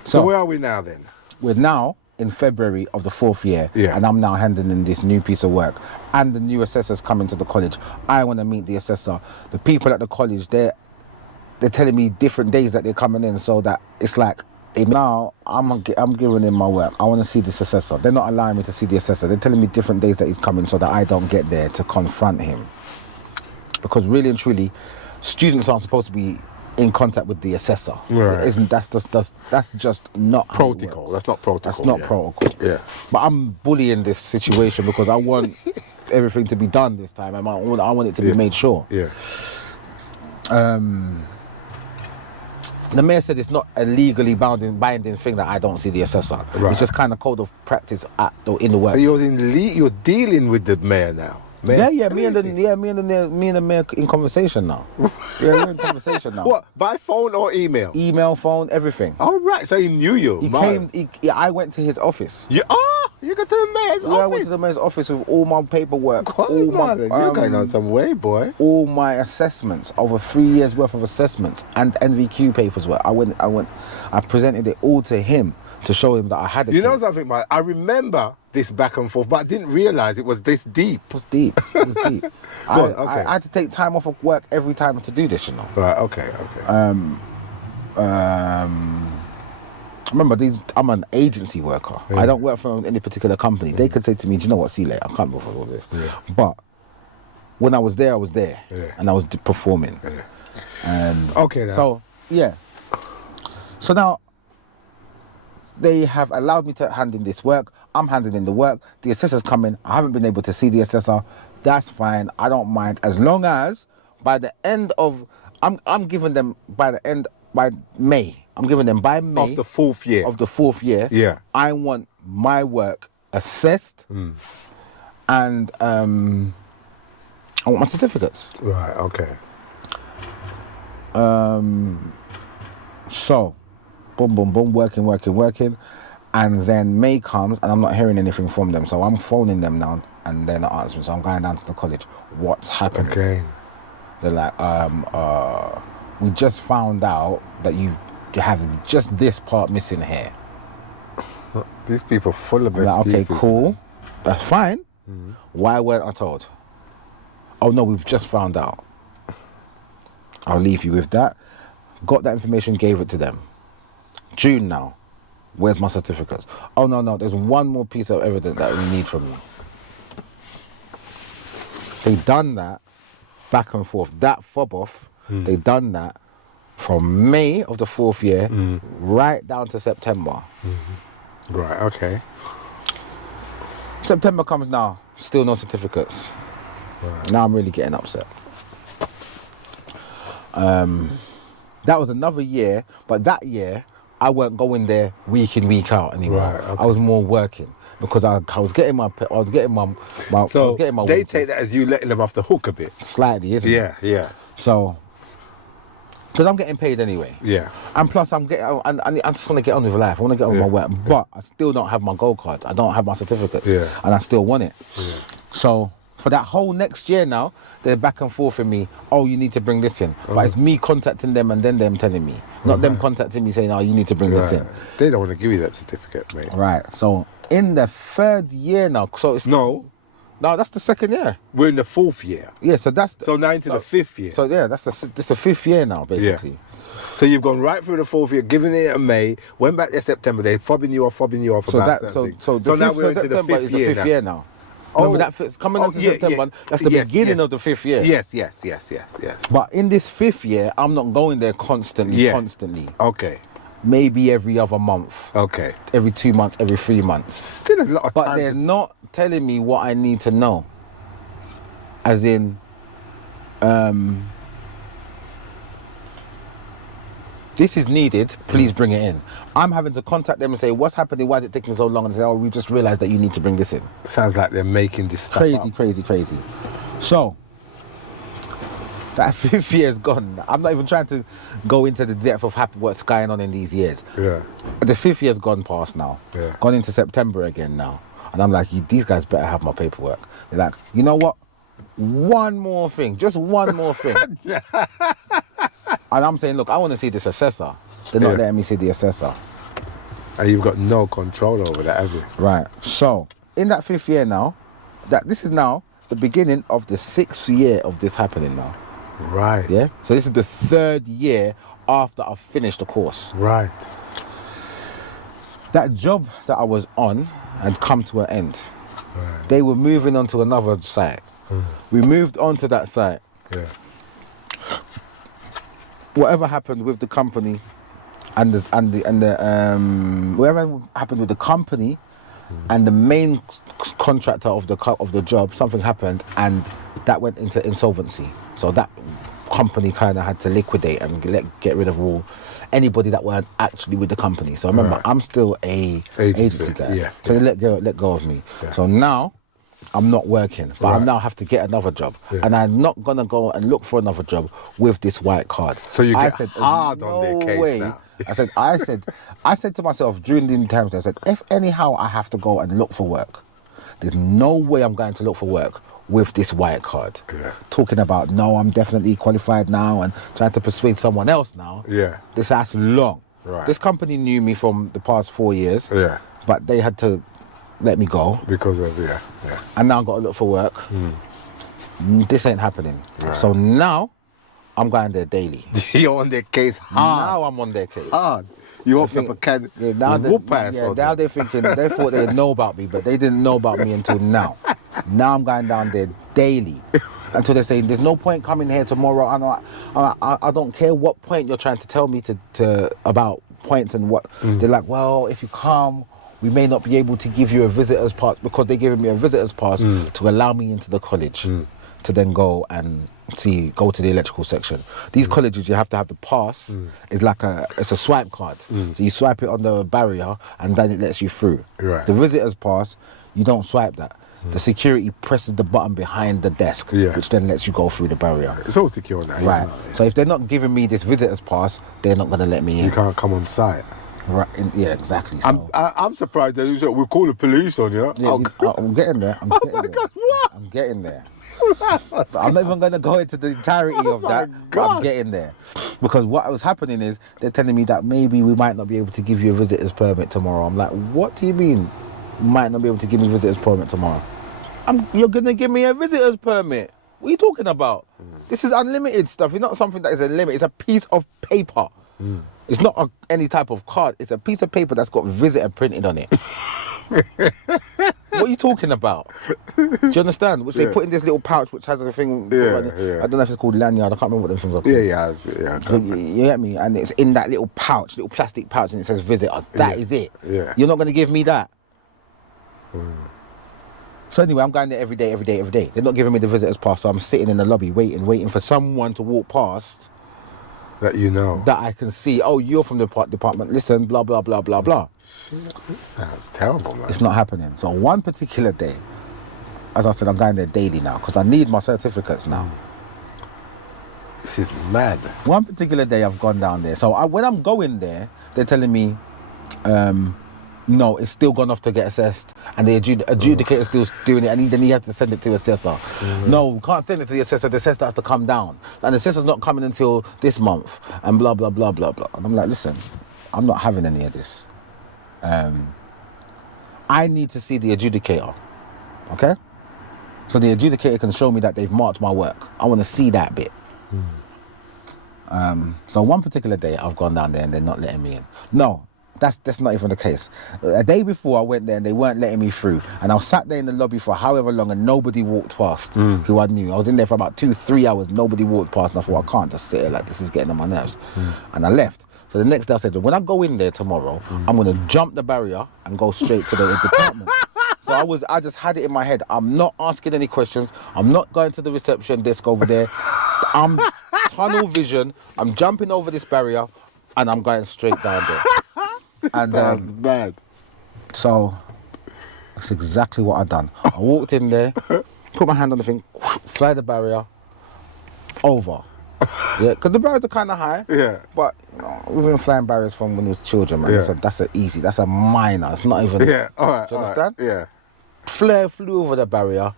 So So- where are we now then? We're now in February of the 4th year, Yeah. and I'm now handing in this new piece of work. And the new assessors coming to the college. I want to meet the assessor. The people at the college, they're telling me different days that they're coming in, so that it's like, now I'm giving in my work. I want to see this assessor. They're not allowing me to see the assessor. They're telling me different days that he's coming, so that I don't get there to confront him. Because really and truly, students aren't supposed to be in contact with the assessor. Right. That's just not how it Protocol. works. That's not protocol. That's not yeah. protocol. Yeah. But I'm bullying this situation because I want everything to be done this time, and I want it to be made sure. Yeah. The mayor said it's not a legally binding thing that I don't see the assessor. Right. It's just kind of code of practice in the work. So you're dealing with the mayor now. Mayor, Me and the mayor in conversation now. We're in conversation now. What? By phone or email? Email, phone, everything. Oh, right. So he knew you. I went to his office. You go to the mayor's office. I went to the mayor's office with all my paperwork, Quite all my, Marlon, you're going on some way, boy. all my assessments, over 3 years worth of assessments and NVQ papers. I presented it all to him to show him that I had it. You know something, Marlon? I remember this back and forth, but I didn't realise it was this deep. It was deep. It was deep. Go on, okay. I had to take time off of work every time to do this, you know. Right, okay. Remember, I'm an agency worker. Yeah. I don't work for any particular company. They could say to me, do you know what, see you later, I can't bother with all this. Yeah. But when I was there, Yeah. and I was performing. Yeah. And Okay, now. so, yeah. So now, they have allowed me to hand in this work. I'm handing in the work. The assessor's coming. I haven't been able to see the assessor. That's fine. I don't mind. As long as by the end of... I'm giving them by May. I'm giving them by May. Of the 4th year. Of the 4th year. Yeah. I want my work assessed. And I want my certificates. Right, okay. So, boom, boom, boom, working. And then May comes and I'm not hearing anything from them. So I'm phoning them now and they're not answering. So I'm going down to the college. What's happening? Okay. They're like, we just found out that you have just this part missing here. These people are full of I'm like, okay, excuses. cool. That's fine. Why weren't I told? Oh no, we've just found out. I'll leave you with that. Got that information, gave it to them. June now. Where's my certificates? Oh no, there's one more piece of evidence that we need from you. They done that back and forth. That fob off, they done that from May of the 4th year right down to September. Right, okay. September comes now, still no certificates. Right. Now I'm really getting upset. That was another year, but that year I weren't going there week in, week out anymore. Right, okay. I was more working because I was getting my So they wages. take that as you letting them off the hook a bit. Slightly, isn't it? Yeah. So, because I'm getting paid anyway. Yeah. And plus, I just want to get on with life. I want to get on with my work, but I still don't have my gold card. I don't have my certificates, and I still want it. Yeah. So for that whole next year now, they're back and forth with me. Oh, you need to bring this in, but it's me contacting them and then them telling me, not them contacting me saying, "Oh, you need to bring this in." They don't want to give you that certificate, mate. Right. So in the 3rd year now, so it's No, that's the 2nd year. we're in the 4th year. Yeah. So that's So now into the 5th year. So yeah, this is the 5th year now, basically. So you've gone right through the 4th year, giving it in May, went back there September, they're fobbing you off So about that something. so the now 5th we're into the September 5th is the year 5th now. year now. Oh. Remember that fits coming into September. That's the Yes, beginning yes. of the 5th year. Yes. But in this 5th year, I'm not going there constantly. Okay. Maybe every other month, Okay. every 2 months, every 3 months. Still a lot of But time. they're not telling me what I need to know. As in, this is needed, please bring it in. I'm having to contact them and say, what's happening? Why is it taking so long? And say, oh, we just realized that you need to bring this in. Sounds like they're making this stuff Crazy, up. crazy. So, that 5th year's gone. I'm not even trying to go into the depth of what's going on in these years. Yeah. The 5th year's gone past now. Yeah. Gone into September again now. And I'm like, these guys better have my paperwork. They're like, you know what? One more thing. Just one more thing. And I'm saying, look, I want to see this assessor. They're not letting me see the assessor. And you've got no control over that, have you? Right. So, in that 5th year now, this is now the beginning of the 6th year of this happening now. Right. Yeah? So this is the 3rd year after I've finished the course. Right. That job that I was on had come to an end. Right. They were moving on to another site. We moved on to that site. Yeah. Whatever happened with the company and whatever happened with the company and the main contractor of the job, something happened and that went into insolvency. So that company kind of had to liquidate and get rid of anybody that weren't actually with the company. So remember, I'm still a agency guy. Yeah. So they let go of me. Yeah. So now I'm not working, but I now have to get another job. Yeah. And I'm not gonna go and look for another job with this white card. So you get said, hard on their case now. I said to myself during the times, I said, if anyhow I have to go and look for work, there's no way I'm going to look for work with this white card. Yeah. Talking about, no, I'm definitely qualified now and trying to persuade someone else now. Yeah. This has long. Right. This company knew me from the past 4 years. Yeah. But they had to let me go. Because of, yeah. And now I've got to look for work. This ain't happening. Right. So now I'm going there daily. You're on their case hard. Now I'm on their case. Hard. You open up a can whoop ass on now them. they're thinking, they thought they'd know about me, but they didn't know about me until now. Now I'm going down there daily. Until they're saying, there's no point coming here tomorrow. I don't care what point you're trying to tell me to about points and what. They're like, well, if you come, we may not be able to give you a visitor's pass, because they're giving me a visitor's pass to allow me into the college to then go and go to the electrical section. These colleges, you have to have the pass. It's like it's a swipe card. So you swipe it on the barrier and then it lets you through. Right. The visitor's pass, you don't swipe that. The security presses the button behind the desk, which then lets you go through the barrier. It's all secure now. Right. You know, So if they're not giving me this visitor's pass, they're not going to let me in. you can't come on site. Right. Yeah, exactly. So, I'm surprised that you said, we'll call the police on you. yeah, I'm getting there. I'm getting there. God, what? I'm getting there. But I'm not even going to go into the entirety of that, but I'm getting there. Because what was happening is, they're telling me that maybe we might not be able to give you a visitor's permit tomorrow. I'm like, what do you mean, might not be able to give me a visitor's permit tomorrow? You're going to give me a visitor's permit? What are you talking about? This is unlimited stuff. It's not something that is a limit. It's a piece of paper. It's not any type of card. It's a piece of paper that's got visitor printed on it. What are you talking about? Do you understand? Which they put in this little pouch, which has a thing. I don't know if it's called lanyard. I can't remember what them things are called. Yeah. You get me? And it's in that little pouch, little plastic pouch, and it says visitor. That is it. Yeah. You're not going to give me that. So anyway, I'm going there every day. They're not giving me the visitor's pass, so I'm sitting in the lobby waiting for someone to walk past. That you know. That I can see, oh, you're from the department, listen, blah, blah, blah, blah, blah. Shit, this sounds terrible, man. It's not happening. So one particular day, as I said, I'm going there daily now because I need my certificates now. This is mad. One particular day I've gone down there. So when I'm going there, they're telling me, no, it's still gone off to get assessed, and the adjudicator's still doing it, and then he has to send it to the assessor. No, we can't send it to the assessor has to come down, and the assessor's not coming until this month, and blah, blah, blah, blah, blah. And I'm like, listen, I'm not having any of this. I need to see the adjudicator, okay? So the adjudicator can show me that they've marked my work. I want to see that bit. So one particular day, I've gone down there, and they're not letting me in. No. That's not even the case. A day before I went there and they weren't letting me through, and I was sat there in the lobby for however long and nobody walked past who I knew. I was in there for about 2-3 hours, nobody walked past, and I thought, I can't just sit here like this is getting on my nerves. And I left. So the next day I said, when I go in there tomorrow, I'm going to jump the barrier and go straight to the department. So I just had it in my head, I'm not asking any questions, I'm not going to the reception desk over there, I'm tunnel vision, I'm jumping over this barrier, and I'm going straight down there. And Sounds bad. so that's exactly what I done. I walked in there, put my hand on the thing, fly the barrier over. Yeah, because the barriers are kind of high. Yeah. But you know, we've been flying barriers from when we was children, man. Yeah. That's a minor. It's not even. Yeah, all right. Do you understand? Yeah. Flew over the barrier,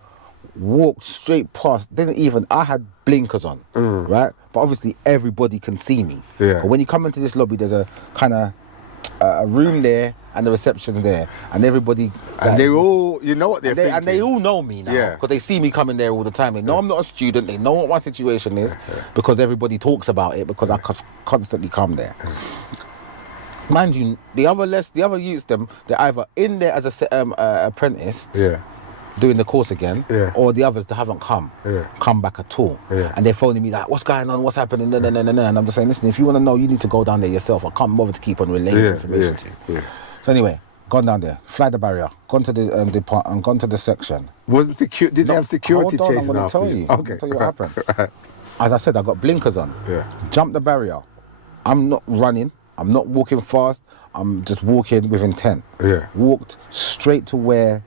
walked straight past. I had blinkers on, right? But obviously everybody can see me. Yeah. But when you come into this lobby, there's a kind of a room there and the reception's there, and everybody. And they all, you know what they're thinking. And they all know me now, Yeah. because they see me coming there all the time. They know I'm not a student. They know what my situation is, because everybody talks about it, because I constantly come there. Mind you, the other youths, they're either in there as a apprentice, doing the course again, or the others that haven't come back at all. And they're phoning me like, what's going on, what's happening, no. And I'm just saying, listen, if you want to know, you need to go down there yourself. I can't bother to keep on relaying information to you. So anyway, gone down there, fly the barrier, gone to the department, gone to the section. Wasn't secure? Did they have security Hold on, chasing I'm after gonna tell you. Okay. I'm gonna tell you what happened. As I said, I got blinkers on. Jumped the barrier. I'm not running. I'm not walking fast. I'm just walking with intent. Walked straight to where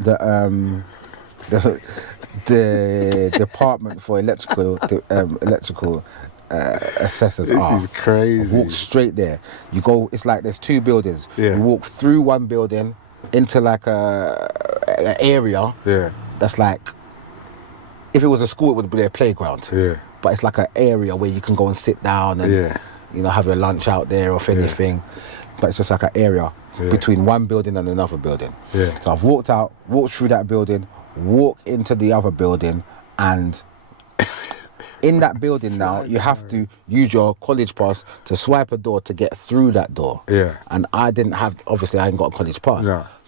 the department for electrical assessors are. This is crazy. Walk straight there. You go. It's like there's two buildings. Yeah. You walk through one building into like an area. That's like, if it was a school, it would be a playground. But it's like an area where you can go and sit down and you know, have your lunch out there or if anything. But it's just like an area between one building and another building. So I've walked through that building, walked into the other building, and in that building now, you have to use your college pass to swipe a door to get through that door. And I ain't got a college pass.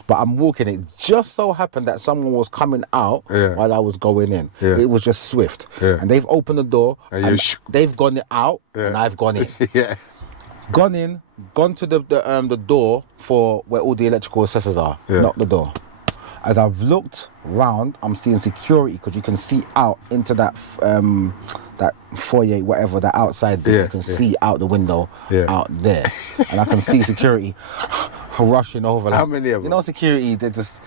But I'm walking, it just so happened that someone was coming out while I was going in. It was just swift. And they've opened the door, and they've gone out, and I've gone in. Gone in, gone to the door for where all the electrical assessors are. Knocked the door. As I've looked round, I'm seeing security, because you can see out into that that foyer, whatever, that outside bit. You can see out the window out there. And I can see security rushing over. Like, how many of them? You know, security, they're just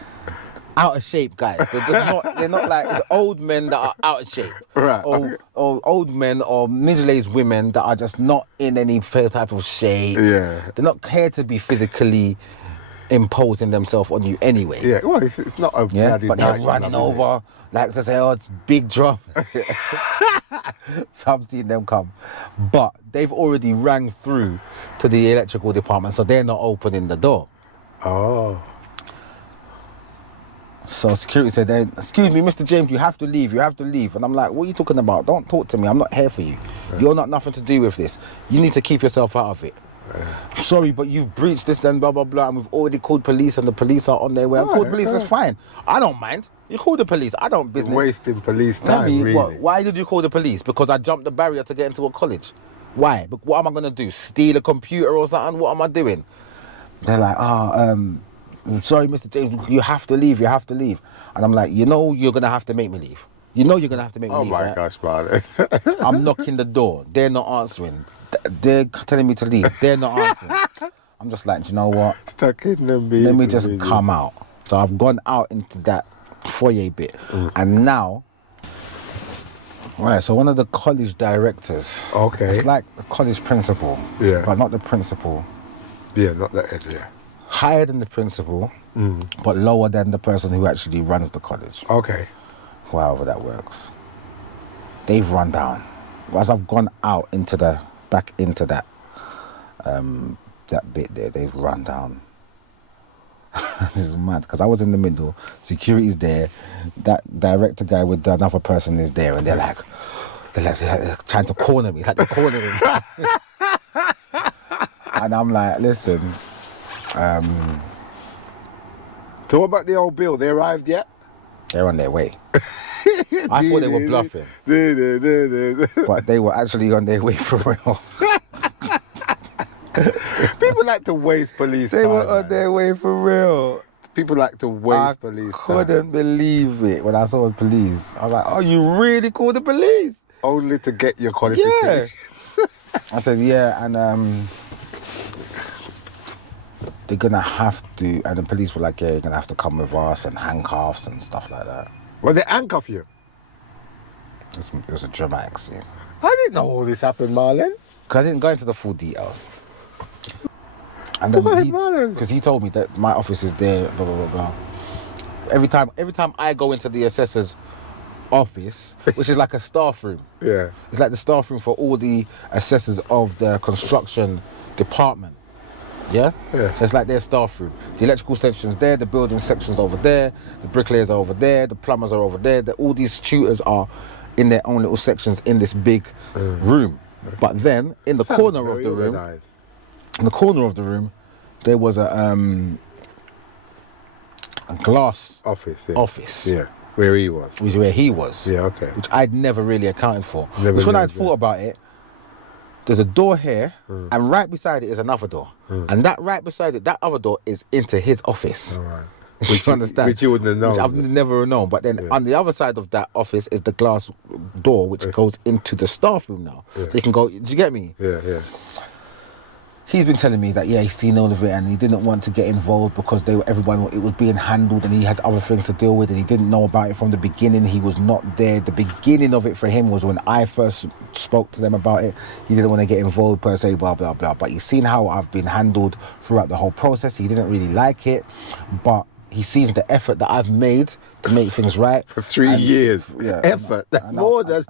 out of shape, guys. They're not like, it's old men that are out of shape. Or old men or middle-aged women that are just not in any type of shape. They're not here to be physically imposing themselves on you anyway. Well, it's not a bloody but they're night, running over like to say, oh, it's big drop. So I've seen them come, but they've already rang through to the electrical department, so they're not opening the door. So security said, excuse me, Mr. James, you have to leave. And I'm like, what are you talking about? Don't talk to me. I'm not here for you. You're not nothing to do with this. You need to keep yourself out of it. I'm sorry, but you've breached this and blah, blah, blah, and we've already called police and the police are on their way. Called police, it's fine. I don't mind. You call the police. I don't business. Wasting police time, really. Why did you call the police? Because I jumped the barrier to get into a college. Why? But what am I going to do? Steal a computer or something? What am I doing? They're like, sorry, Mr. James, you have to leave. And I'm like, you know, you're going to have to make me leave. You know you're going to have to make me leave. Oh, my gosh, man. I'm knocking the door. They're not answering. They're telling me to leave. They're not answering. I'm just like, do you know what? Stuck in them. Let me just come out. So I've gone out into that foyer bit. And now, right, so one of the college directors. It's like the college principal. But not the principal. Not the head, Higher than the principal, but lower than the person who actually runs the college. However that works. They've run down. As I've gone out back into that bit there, they've run down. This is mad, because I was in the middle, security's there, that director guy with another person is there, and they're trying to corner me, like they're cornering me. And I'm like, listen. So what about the old bill? They arrived yet? They're on their way. I thought they were bluffing. But they were actually on their way for real. People like to waste police time. They were on their way for real. People like to waste police time. I couldn't believe it when I saw the police. I was like, oh, you really called the police? Only to get your qualifications. I said, yeah, and they're gonna have to, and the police were like, yeah, you're gonna have to come with us and handcuffs and stuff like that. Well, they handcuff you. It was a dramatic scene. I didn't know all this happened, Marlon. Because I didn't go into the full details. And then Why, Marlon? because he told me that my office is there, blah blah blah blah. Every time I go into the assessor's office, which is like a staff room. Yeah. It's like the staff room for all the assessors of the construction department. Yeah? Yeah. So it's like their staff room. The electrical section's there, the building section's over there, the bricklayers are over there, the plumbers are over there. All these tutors are in their own little sections in this big room. But then in the Sounds corner of very the room, organised. in the corner of the room, there was a glass Office. Yeah. office, Yeah. Where he was. which is where he was. Yeah. Okay. Which I'd never really accounted for. Never Which when really I'd thought about it, there's a door here, and right beside it is another door. And that right beside it, that other door is into his office. All right. Which you understand? Which you wouldn't have known. Which I've never known. But then on the other side of that office is the glass door, which goes into the staff room now. So you can go, do you get me? Yeah. Yeah. He's been telling me that, yeah, he's seen all of it and he didn't want to get involved because it was being handled and he has other things to deal with and he didn't know about it from the beginning. He was not there. The beginning of it for him was when I first spoke to them about it. He didn't want to get involved per se, blah, blah, blah. But he's seen how I've been handled throughout the whole process. He didn't really like it, but he sees the effort that I've made to make things right. For 3 years. Yeah, Effort. That's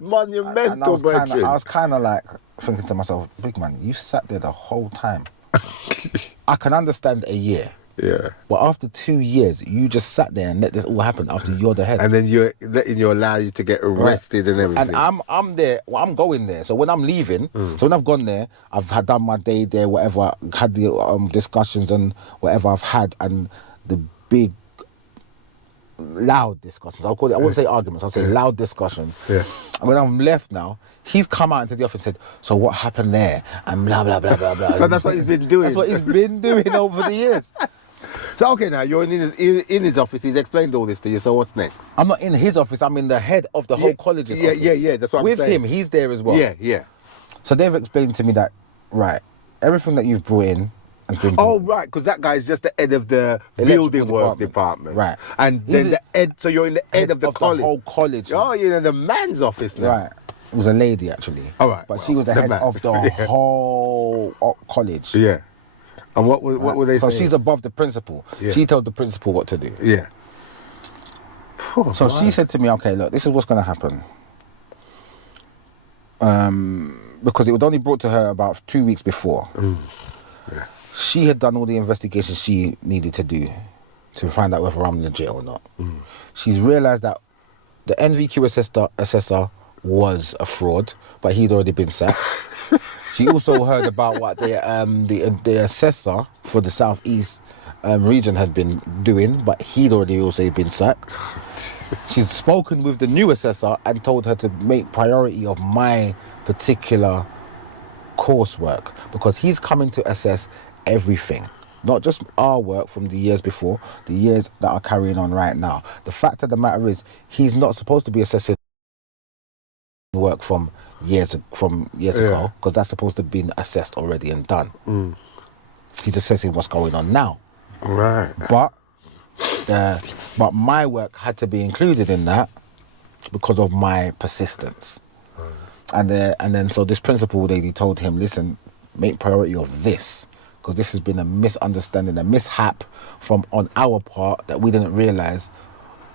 monumental, and I brethren. was kind of like thinking to myself, big man, you sat there the whole time. I can understand a year, Yeah. but after 2 years, you just sat there and let this all happen after you're the head. And then you're letting you allow you to get arrested and everything. And I'm there. Well, I'm going there. So when I'm leaving, so when I've gone there, I've had done my day there, whatever. Had the discussions and whatever I've had, and the big, loud discussions. I'll call it. I won't say arguments. I'll say loud discussions. Yeah. And when I'm left now, he's come out into the office and said, "So what happened there?" And blah blah blah blah blah. So that's what he's been doing. That's what he's been doing over the years. So okay, now you're in his office. He's explained all this to you. So what's next? I'm not in his office. I'm in the head of the whole college's office. Yeah. That's what I'm saying. With him, he's there as well. Yeah. So they've explained to me that, right, everything that you've brought in has been Oh, right, because that guy is just the head of the building works department. Right. And then the head, so you're in the head of the college. The whole college. Oh, you're in the man's office now. Right. It was a lady, actually. All right, But well, she was the the head man. of the whole college. Yeah. And what were they So saying? she's above the principal. Yeah. She told the principal what to do. Yeah. Oh, So wow. she said to me, okay, look, this is what's going to happen. Because it was only brought to her about 2 weeks before. Yeah. She had done all the investigations she needed to do to find out whether I'm legit or not. She's realised that the NVQ assessor was a fraud, but he'd already been sacked. She also heard about what the assessor for the Southeast region had been doing, but he'd already also been sacked. She's spoken with the new assessor and told her to make priority of my particular coursework because he's coming to assess everything, not just our work from the years before, the years that are carrying on right now. The fact of the matter is, he's not supposed to be assessing work from years ago, because that's supposed to have been assessed already and done. He's assessing what's going on now. Right. But my work had to be included in that because of my persistence. And then so this principal lady told him, listen, make priority of this, because this has been a misunderstanding, a mishap on our part that we didn't realise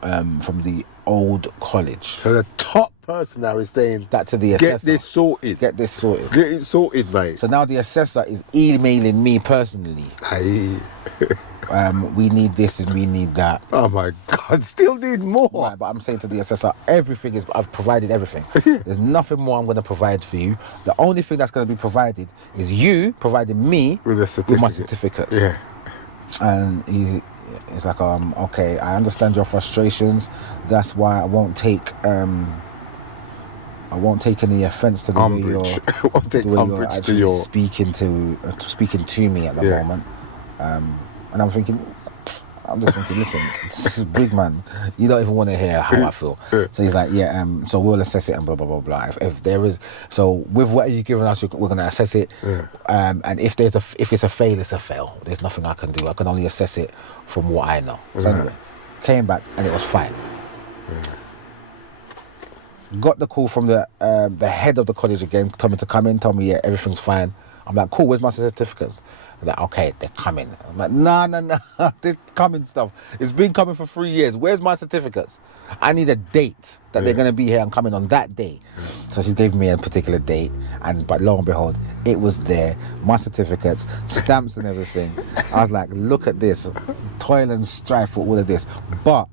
from the old college. So the top person now is saying That to the assessor. get this sorted. Get this sorted. Get it sorted, mate. So now the assessor is emailing me personally. Aye. We need this and we need that. Oh my God! Still need more. Right, but I'm saying to the assessor, I've provided everything. There's nothing more I'm going to provide for you. The only thing that's going to be provided is you providing me With a certificate. my certificates. Yeah. And he's like, okay, I understand your frustrations. That's why I won't take any offence to the way you're, Umbrage. I won't take the way you're umbrage to actually speaking to me at the Yeah. moment. And I'm thinking, I'm just thinking, listen, this is big man. You don't even want to hear how I feel. So he's like, yeah, so we'll assess it and blah, blah, blah, blah. If there is, so with what you've given us, we're going to assess it. And if it's a fail, it's a fail. There's nothing I can do. I can only assess it from what I know. So anyway, came back and it was fine. Got the call from the head of the college again, told me to come in, told me, yeah, everything's fine. I'm like, cool, where's my certificates? They're like, okay, they're coming. I'm like, nah, this coming stuff. It's been coming for 3 years. Where's my certificates? I need a date that they're going to be here and coming on that day. So she gave me a particular date, but lo and behold, it was there. My certificates, stamps and everything. I was like, look at this, toil and strife for all of this. But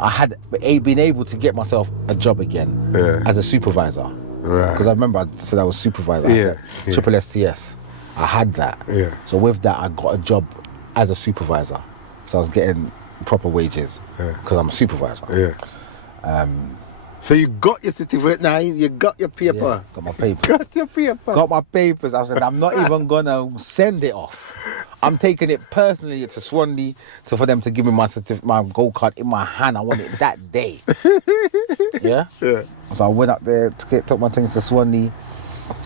I had been able to get myself a job again as a supervisor. Right. Because I remember I said I was supervisor. Triple STS. I had that. Yeah. So with that, I got a job as a supervisor. So I was getting proper wages because I'm a supervisor. Yeah. So you got your certificate now, you got your paper. Yeah, got my papers. Got your paper. Got my papers. I said, I'm not even going to send it off. I'm taking it personally to Swansea for them to give me my my gold card in my hand. I want it that day. Yeah? Yeah. So I went up there, took my things to Swansea.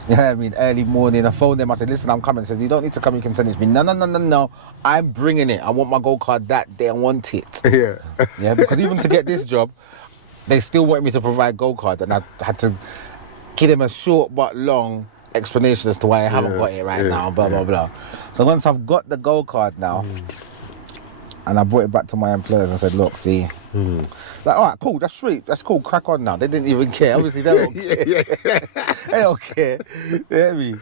You know what I mean? Early morning, I phoned them. I said, listen, I'm coming. They said, you don't need to come, you can send it to me. No. I'm bringing it. I want my gold card that day. I want it. Yeah. Yeah, because even to get this job, they still wanted me to provide gold card, and I had to give them a short but long explanation as to why I haven't got it right now, blah, blah, blah. So once I've got the gold card now, and I brought it back to my employers and said, look, see, like, all right, cool, that's sweet, that's cool, crack on now. They didn't even care. Obviously, they don't care. They don't care. You know what I mean?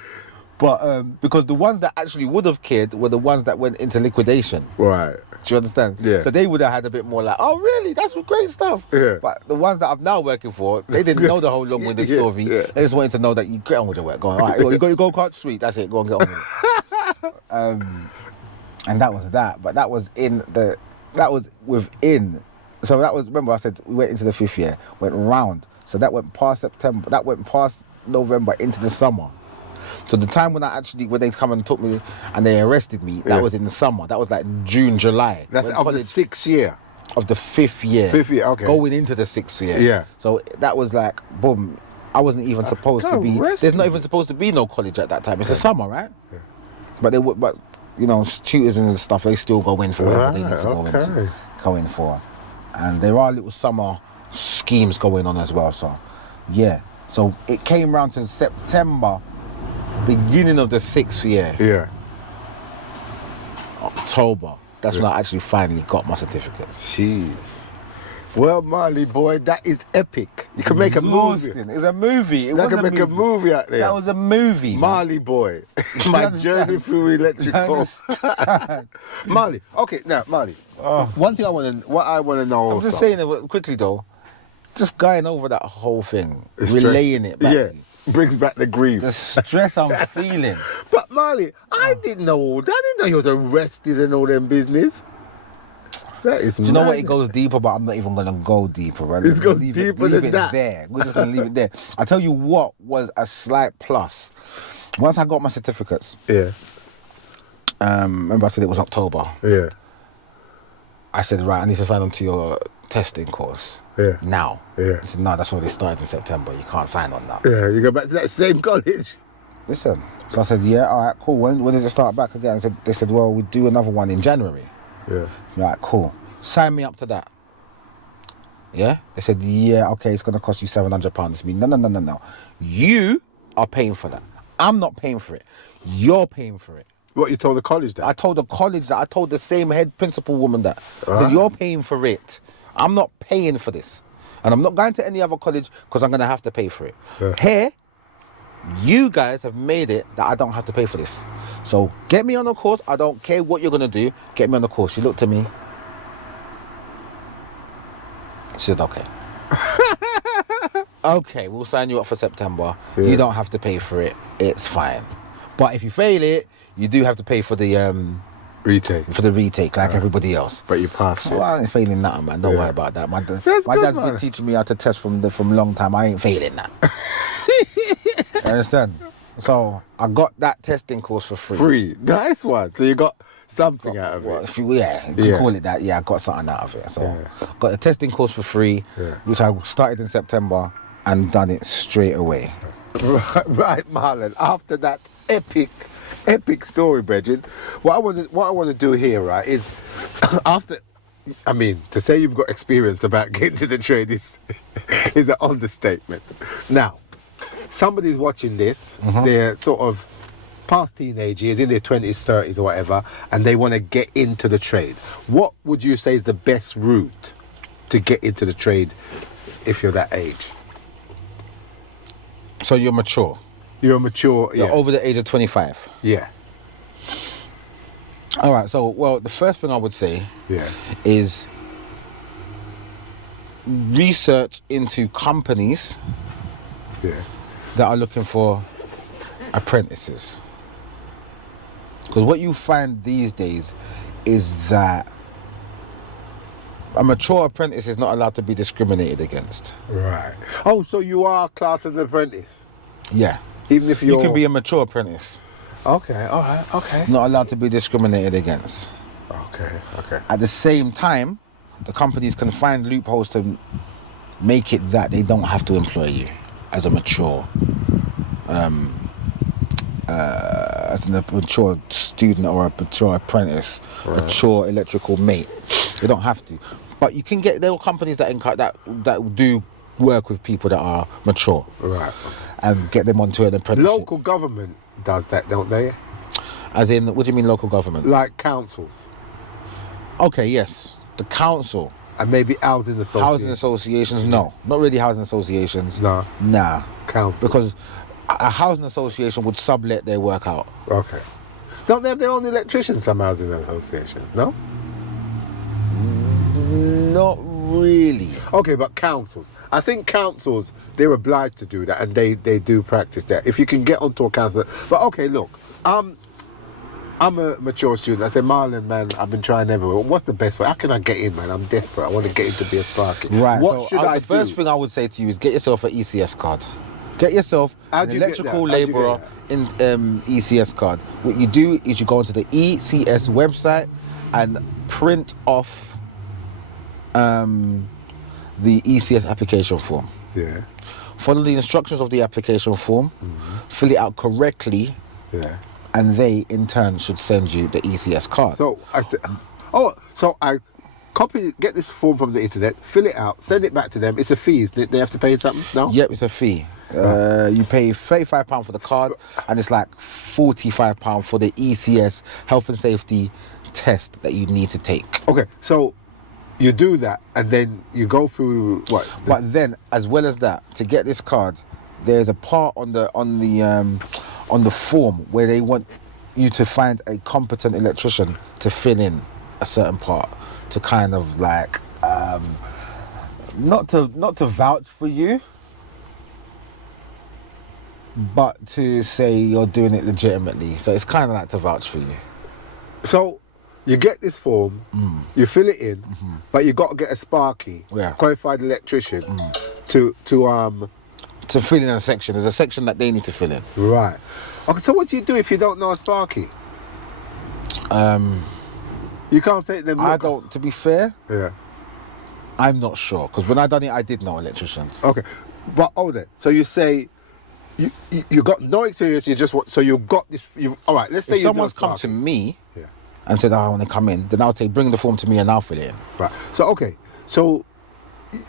But because the ones that actually would have cared were the ones that went into liquidation. Right. Do you understand? Yeah. So they would have had a bit more like, oh, really? That's great stuff. Yeah. But the ones that I'm now working for, they didn't know the whole long-winded story. Yeah. They just wanted to know that you get on with your work. Go on, all right, you got your gold card? Sweet, that's it. Go and get on with it. And that was that. But that was within. So that was, remember I said we went into the 5th year, went round. So that went past September, that went past November into the summer. So the time when they come and took me and they arrested me, that was in the summer. That was like June, July. That's of the 6th year? Of the 5th year. 5th year, okay. Going into the 6th year. Yeah. So that was like, boom. I wasn't even supposed to be. There's not even supposed to be no college at that time. It's the summer, right? Yeah. But you know, tutors and stuff, they still go in for whatever they need to go in for. And there are little summer schemes going on as well. So, yeah. So it came round to September, beginning of the 6th year. Yeah. October. That's when I actually finally got my certificate. Jeez. Well, Marley boy, that is epic. You can make a movie. It's a movie. You can make a movie out there. That was a movie. Marley boy. My journey through electrical. Marley. Okay, now Marley. One thing I want to know. I'm just saying it quickly though. Just going over that whole thing, relaying it back to you. Brings back the grief. The stress I'm feeling. But Marley, I didn't know all that. I didn't know he was arrested and all them business. That is Do you know what? It goes deeper, but I'm not even going to go deeper, right? It goes deeper than that. There. We're just going to leave it there. I tell you what was a slight plus. Once I got my certificates. Yeah. Remember I said it was October. Yeah. I said, right, I need to sign on to your testing course. Yeah. Now. Yeah. He said, no, that's already started in September. You can't sign on that. Yeah, you go back to that same college. Listen. So I said, yeah, all right, cool. When does it start back again? They said, well, we do another one in January. Yeah. Right, cool. Sign me up to that. Yeah? They said, yeah, okay, it's going to cost you £700. Me, no. You are paying for that. I'm not paying for it. You're paying for it. What, you told the college that? I told the college that. I told the same head principal woman that. I said, you're paying for it. I'm not paying for this. And I'm not going to any other college because I'm going to have to pay for it. Yeah. Here, you guys have made it that I don't have to pay for this. So get me on the course. I don't care what you're going to do. Get me on the course. She looked at me. She said, okay. Okay, we'll sign you up for September. Yeah. You don't have to pay for it. It's fine. But if you fail it, you do have to pay for the retake. For the retake, like everybody else. But you pass it. Well, I ain't failing nothing, man. Don't worry about that. My dad's been teaching me how to test from a long time. I ain't failing that. You understand? So I got that testing course for free. Free. Nice one. So you got something out of Well, it. if you, yeah, you can call it that. Yeah, I got something out of it. So got a testing course for free, which I started in September and done it straight away. Right, Marlon. After that epic story, Bridget, what I want to do here, right, is after. I mean, to say you've got experience about getting to the trade is an understatement. Now, somebody's watching this. They're sort of past teenage years, in their 20s, 30s, or whatever, and they want to get into the trade. What would you say is the best route to get into the trade if you're that age? So you're mature. You're mature. You're over the age of 25. Yeah. All right. So, well, the first thing I would say Yeah. is research into companies Yeah. that are looking for apprentices. Because what you find these days is that a mature apprentice is not allowed to be discriminated against. Right. Oh, so you are classed as an apprentice, Yeah. even if you're. You can be a mature apprentice, Okay. All right. Okay. not allowed to be discriminated against. Okay. Okay. At the same time, the companies can find loopholes to make it that they don't have to employ you as a mature mature student or a mature apprentice, mature electrical mate. They don't have to, but you can get. There are companies that do work with people that are mature, Right. and get them onto an apprenticeship. Local government does that, don't they? As in, what do you mean local government? Like councils Okay, yes, the council, and maybe housing associations. housing associations. No, not really housing associations. No. Nah, Council. because a housing association would sublet their work out. Okay. Don't they have their own electricians, some housing associations? No. Not really. Okay, but councils. I think councils, they're obliged to do that, and they do practice that. If you can get onto a council. But okay, look, I'm a mature student. I say, Marlon, man, I've been trying everywhere. What's the best way? How can I get in, man? I'm desperate. I want to get in to be a sparky. Right. What so should I the first do? thing I would say to you is get yourself an ECS card. Get yourself How'd an you get electrical that? How'd you labourer get in ECS card. What you do is you go onto the ECS website and print off the ECS application form. Yeah. Follow the instructions of the application form, fill it out correctly, Yeah. and they in turn should send you the ECS card. So I said, so I get this form from the internet, fill it out, send it back to them. It's a fee. They have to pay something? No? Yep, it's a fee. You pay £35 for the card, and it's like £45 for the ECS health and safety test that you need to take. Okay, so you do that, and then you go through what? But then, as well as that, to get this card, there's a part on the form where they want you to find a competent electrician to fill in a certain part to kind of like not to vouch for you, but to say you're doing it legitimately. So it's kind of like to vouch for you. So you get this form, you fill it in, but you got to get a sparky, Yeah. qualified electrician, to To fill in a section. There's a section that they need to fill in. right. Okay, so what do you do if you don't know a sparky? You can't say to them. I "Look, don't, to be fair, Yeah. I'm not sure. Because when I done it, I did know electricians. Okay, but hold it. So you say you got no experience. You just want. So you got this. You all right? Let's say If you someone's know come sparky. to me Yeah. and said, I want to come in, then I'll say, bring the form to me and I'll fill it in. Right. So okay. So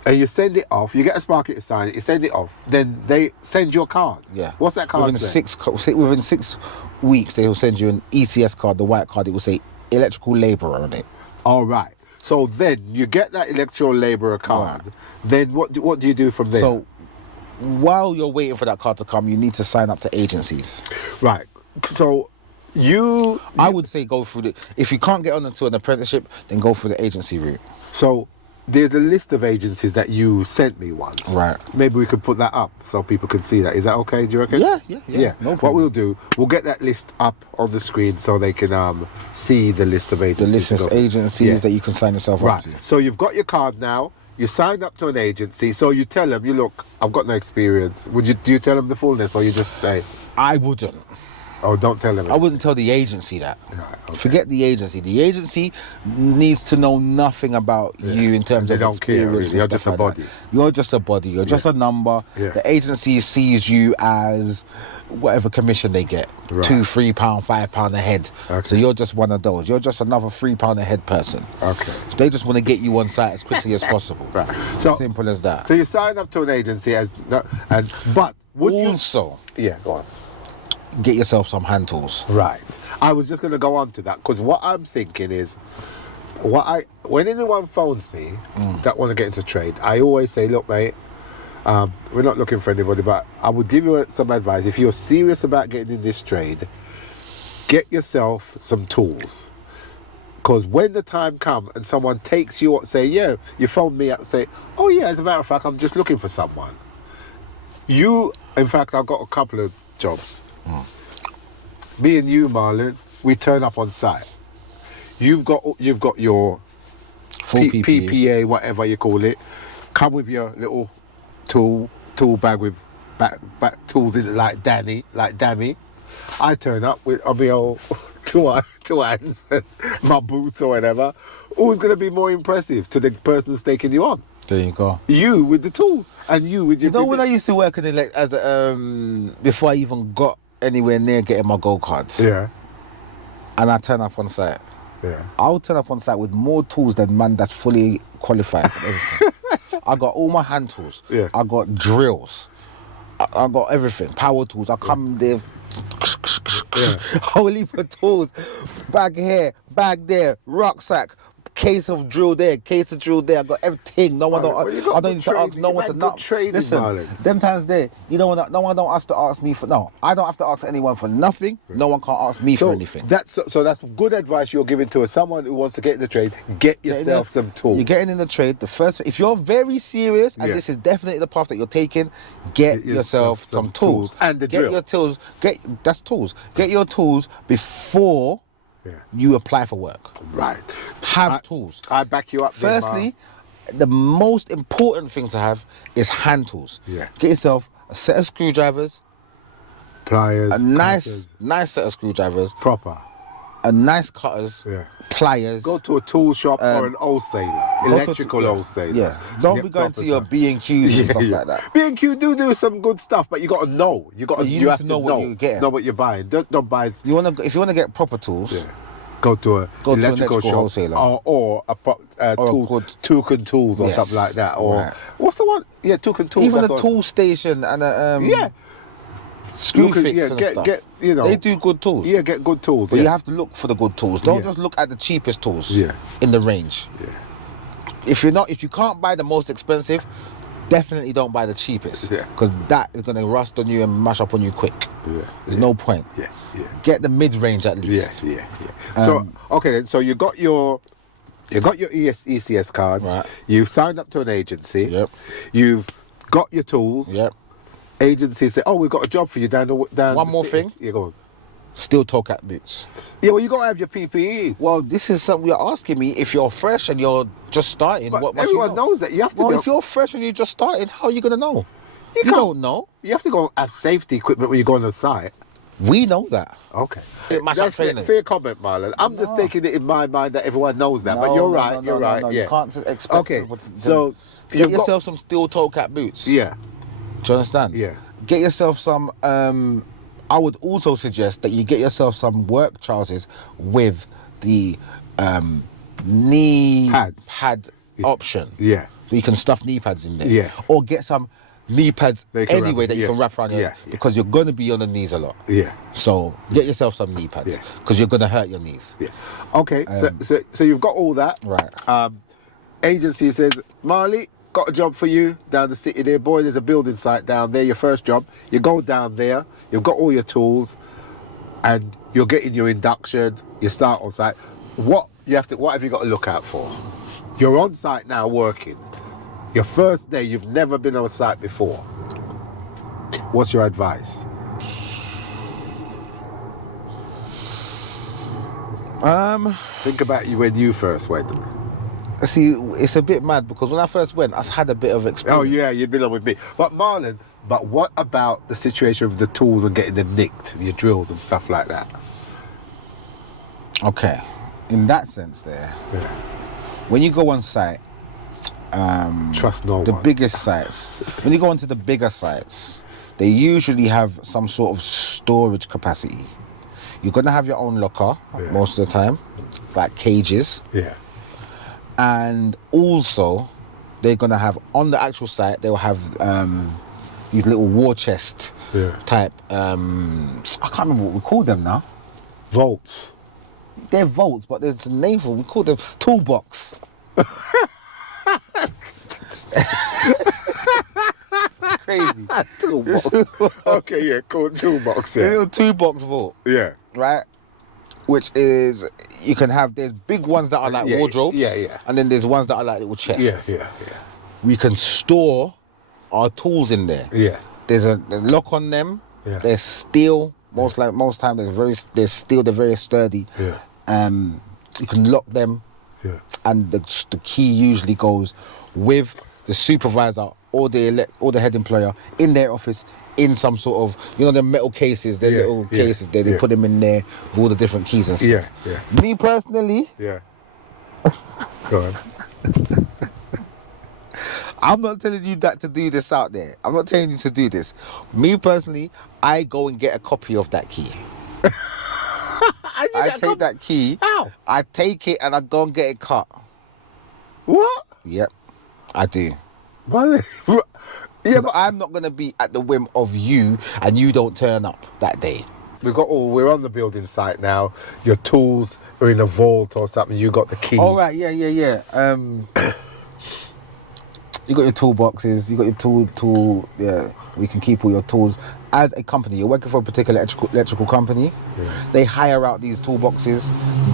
and you send it off. You get a sparky to sign it. You send it off. Then they send you a card. Yeah. What's that card Within say? within 6 weeks, they will send you an ECS card, the white card. It will say electrical labourer on it. All right. So then you get that electoral labourer card. Right. Then what do you do from there? So while you're waiting for that card to come, you need to sign up to agencies. right. So you I would say go through the. If you can't get on into an apprenticeship, then go through the agency route. so there's a list of agencies that you sent me once. Right. Maybe we could put that up so people can see that. Is that okay? Do you reckon? Yeah. No What problem. we'll do, we'll get that list up on the screen so they can see the list of The agencies. list of to go- agencies Yeah. that you can sign yourself Right. up to. So you've got your card now. You signed up to an agency. So you tell them, you look, I've got no experience. Do you tell them the fullness, or you just say? I wouldn't. Oh, don't tell them. I wouldn't tell the agency that. Right, okay. Forget the agency. The agency needs to know nothing about you in terms They of don't care, experience. really. and You're stuff just a like that. body. You're just a body. You're just a number. Yeah. The agency sees you as whatever commission they get. Right. £2, £3, £5 a head. Okay. So you're just one of those. You're just another £3 a head person. Okay. So they just want to get you on site as quickly as possible. Right. So Simple as that. So you sign up to an agency but would you? Also, Yeah, go on. get yourself some hand tools. Right. I was just going to go on to that because what I'm thinking is, when anyone phones me that want to get into trade, I always say, look, mate, we're not looking for anybody, but I would give you some advice. If you're serious about getting in this trade, get yourself some tools. Because when the time comes and someone takes you up, say, yeah, you phone me up, say, oh yeah, as a matter of fact, I'm just looking for someone. In fact, I've got a couple of jobs. Me and you, Marlon, we turn up on site. You've got your Full PPE. PPA, whatever you call it. Come with your little tool bag with back tools in it, like Dammy. I turn up with my old two hands, and my boots or whatever. Who's going to be more impressive to the person that's taking you on? There you go. You with the tools, and you with your. You know, when I used to work in before I even got anywhere near getting my gold cards, Yeah. and I turn up on site, Yeah. I'll turn up on site with more tools than man that's fully qualified for everything. I got all my hand tools. Yeah. I got drills. I got everything. Power tools. I come there. Whole heap of tools. Bag here, bag there, rucksack. Case of drill there, case of drill there. I got everything. No one Well, you got I don't good need to ask training. no You've one had to good not. training, Listen, Marlon. them times there, no one don't have to ask me for I don't have to ask anyone for nothing. No one can't ask me for anything. That's good advice you're giving to someone who wants to get in the trade. Get yourself some tools. You're getting in the trade. The first, if you're very serious and Yeah. this is definitely the path that you're taking, get yourself some tools and the get drill. your tools. That's tools. Get your tools before you apply for work. Right. Have tools. I back you up. there, Firstly, the most important thing to have is hand tools. Yeah. Get yourself a set of screwdrivers, pliers, a nice cutters, set of screwdrivers, proper. a nice cutters, Yeah. pliers. Go to a tool shop or an wholesaler, electrical wholesaler. Yeah. Don't Get be going proper to your stuff. B&Qs and stuff like that. B&Q do some good stuff, but you got to know. You need have to to know what you're getting. know what you're buying. Don't buy. If you want to get proper tools, Go to an electrical shop wholesaler. or Took and Tools or Yes. something like that. Or Right. what's the one? Yeah, Took and Tools. even a that's tool station and a Yeah. screw You can- fix yeah, and get- stuff. get, you know. They do good tools. Yeah, get good tools. But yeah. you have to look for the good tools. Don't Yeah. just look at the cheapest tools Yeah. in the range. Yeah. If you can't buy the most expensive, definitely don't buy the cheapest. Yeah. Because that is going to rust on you and mash up on you quick. Yeah. There's no point. Yeah. Yeah. Get the mid-range at least. Yeah. So okay, then. So you got your ECS card. Right. You've signed up to an agency. Yep. You've got your tools. Yep. Agency say, "Oh, we've got a job for you down One the more city." thing. Yeah, go on. Still toe cap boots. Yeah, well, you got to have your PPE. Well, this is something you're asking me. If you're fresh and you're just starting, But what must everyone you know? knows that. You have to. Well, know. if you're fresh and you're just starting, how are you going to know? You can't. don't know. You have to go have safety equipment when you go on the site. We know that. Okay. Mash up That's trainers. fair comment, Marlon. I'm just taking it in my mind that everyone knows that. but No, you're no, right. no, you're no, right. no, Yeah. You can't expect Okay. people to So get you've yourself got, some steel toe cap boots. yeah. Do you understand? Yeah. Get yourself some. I would also suggest that you get yourself some work trousers with the knee Pads. pad option. Yeah. So you can stuff knee pads in there. Yeah. Or get some knee pads They can anyway wrap- that you yeah. can wrap around your Yeah. because you're going to be on the knees a lot. Yeah. So get yourself some knee pads Yeah. because you're going to hurt your knees. Yeah. Okay. So you've got all that. Right. Agency says, Marley, got a job for you down the city there. Boy, there's a building site down there. Your first job. You go down there. You've got all your tools, and you're getting your induction. You start on site. What have you got to look out for? You're on site now working. Your first day. You've never been on site before. What's your advice? Think about you when you first went. See, it's a bit mad because when I first went, I had a bit of experience. Oh yeah, you'd been on with me. But Marlon, But what about the situation with the tools and getting them nicked, your drills and stuff like that? Okay, in that sense there, Yeah. when you go on site, Trust no the one. biggest sites, when you go onto the bigger sites, they usually have some sort of storage capacity. You're going to have your own locker most of the time, like cages. Yeah. And also, they're going to have, on the actual site, they'll have these little war chest type, I can't remember what we call them now. Vaults. They're vaults, but there's a name for them. We call them toolbox. Crazy. Toolbox. Okay, yeah, cool. Toolbox, A yeah. little toolbox vault, Yeah. right? Which is, you can have, there's big ones that are like Yeah, wardrobes. yeah. And then there's ones that are like little chests. Yeah. We can store our tools in there. Yeah. There's a lock on them. Yeah. They're steel. Most time they're steel. They're very sturdy. Yeah. You can lock them, Yeah. and the key usually goes with the supervisor or the head employer in their office, in some sort of, you know, the metal cases, the little cases there. They put them in there with all the different keys and stuff. Yeah. Me personally, Yeah. Go on. I'm not telling you that to do this out there. I'm not telling you to do this. Me personally, I go and get a copy of that key. I take that key. How? I take it and I go and get it cut. What? Yep, I do. Well, Yeah, but I'm not going to be at the whim of you and you don't turn up that day. we're on the building site now. Your tools are in a vault or something. You got the key. All right, yeah. You got your toolboxes, you got your tool, yeah, we can keep all your tools. As a company, you're working for a particular electrical company, they hire out these toolboxes,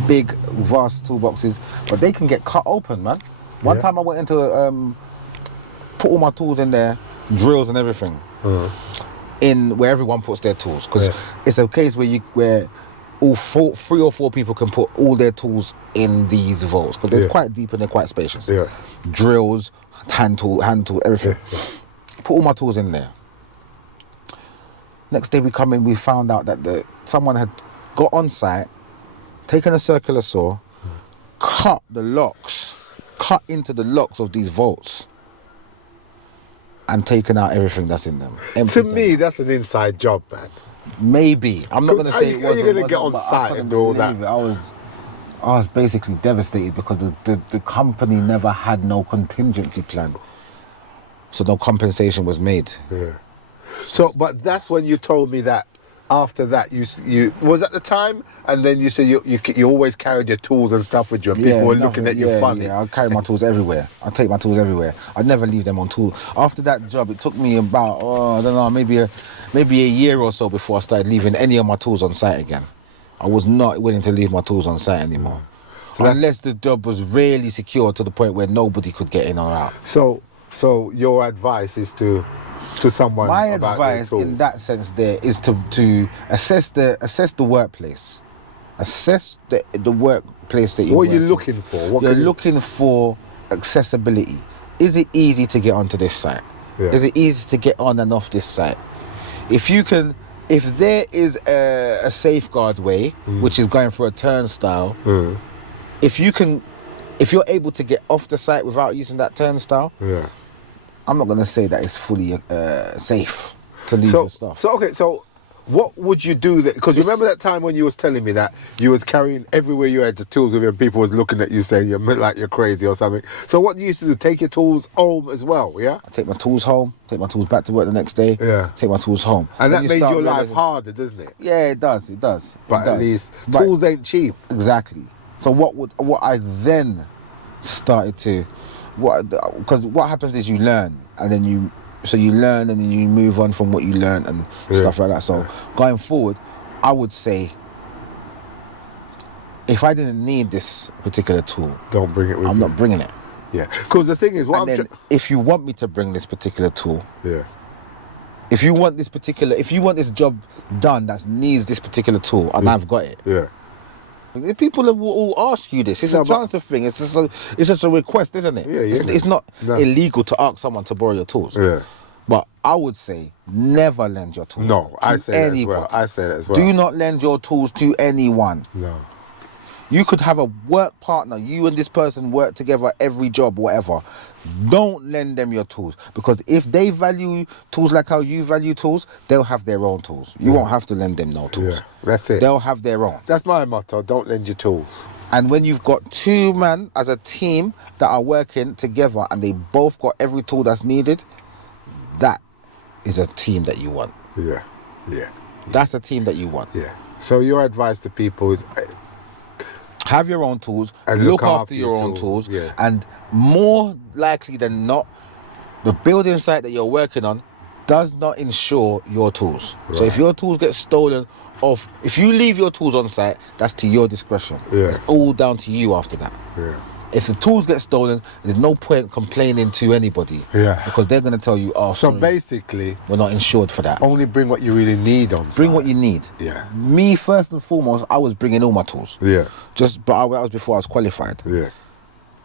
big, vast toolboxes, but they can get cut open, man. One time I went into, put all my tools in there, drills and everything, in where everyone puts their tools, because it's a case where all three or four people can put all their tools in these vaults, because they're quite deep and they're quite spacious. Yeah. Drills, hand tool, everything. Put all my tools in there. Next day we come in, we found out that someone had got on site, taken a circular saw, cut into the locks of these vaults, and taken out everything that's in them. To Emptied me, them. that's an inside job, man. Maybe. I'm not going to say it Are you wasn't, going to get on but I site couldn't and do all that? believe it. I was basically devastated because the company never had no contingency plan. So no compensation was made. Yeah. So, but that's when you told me that. After that, you was at the time, and then you said you always carried your tools and stuff with you, and people were looking at you funny. Yeah, I carry my tools everywhere. I take my tools everywhere. I'd never leave them on tool. After that job, it took me about I don't know, maybe a year or so before I started leaving any of my tools on site again. I was not willing to leave my tools on site anymore, unless the job was really secure to the point where nobody could get in or out. So your advice is to someone. My about advice their in tools. that sense there is to assess the workplace. Assess the workplace that you're What are you working. looking for? What You're can you- looking for accessibility. Is it easy to get onto this site? Yeah. Is it easy to get on and off this site? If there is a safeguard way, which is going through a turnstile, if you're able to get off the site without using that turnstile, Yeah. I'm not going to say that it's fully safe to leave your stuff. So what would you do that? Because you remember that time when you was telling me that you was carrying everywhere you had the tools with you, and people was looking at you saying you're crazy or something. So what you used to do? Take your tools home as well, yeah? I take my tools home, take my tools back to work the next day, Yeah. take my tools home. And Then that you made start your life realising- harder, doesn't it? Yeah, it does. But It at does. least But- tools ain't cheap. Exactly. So what I then started to, because what happens is you learn, and then you learn and then you move on from what you learn and stuff like that. So going forward, I would say, if I didn't need this particular tool, Don't bring it with you. I'm not bringing it. Yeah. Because the thing is, what And I'm then if you want me to bring this particular tool, yeah. if you want this job done that needs this particular tool, and I've got it, Yeah. people will ask you this. It's No, a but- transfer thing. It's just a request, isn't it? Yeah, yeah. It's not No. illegal to ask someone to borrow your tools. Yeah. But I would say never lend your tools. No, to I say that as anybody. well. I say that as well. Do not lend your tools to anyone. No. You could have a work partner. You and this person work together every job, whatever. Don't lend them your tools, because if they value tools like how you value tools, they'll have their own tools. You won't have to lend them no tools. Yeah, that's it. They'll have their own. That's my motto. Don't lend your tools. And when you've got two men as a team that are working together and they both got every tool that's needed, that is a team that you want. Yeah, yeah, That's a team that you want. yeah. So your advice to people is Have your own tools, And look look after after your your own tools, tools, yeah. and more likely than not, the building site that you're working on does not insure your tools. So if Right. your tools get stolen off, if you leave your tools on site, that's to your discretion. Yeah. It's all down to you after that. yeah, If the tools get stolen, there's no point complaining to anybody. Yeah. Because they're going to tell you, oh, so sorry, basically, we're not insured for that. only bring what you really need on. Bring site. what you need. Yeah, Me, first and foremost, I was bringing all my tools. yeah, But that was before I was qualified. yeah.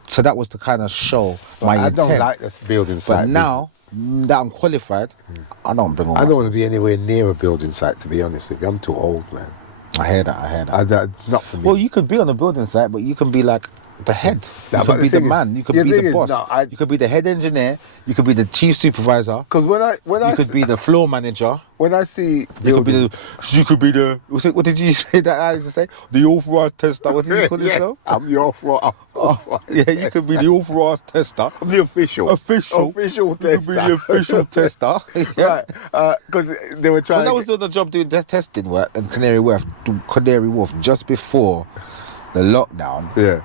So that was to kind of show my I intent. don't like this building But site. now that I'm qualified, I don't bring all I my don't want to be anywhere near a building site, to be honest with you. I'm too old, man. I hear that. It's not for me. Well, you could be on a building site, but you can be like the head. No, You but could the be the thing is- man. You could the be thing the is, boss. no, You could be the head engineer. You could be the chief supervisor. Because You could be the floor manager. when I see You could be building- the. What did you say that I used to say? The authorized tester. What did you call yourself? I'm your Yeah, you could be the authorized tester. I'm the official Official tester. You could be the official tester. Yeah. Right, because they were trying. When I to was doing the job doing testing work in Canary Wharf, just before the lockdown, yeah,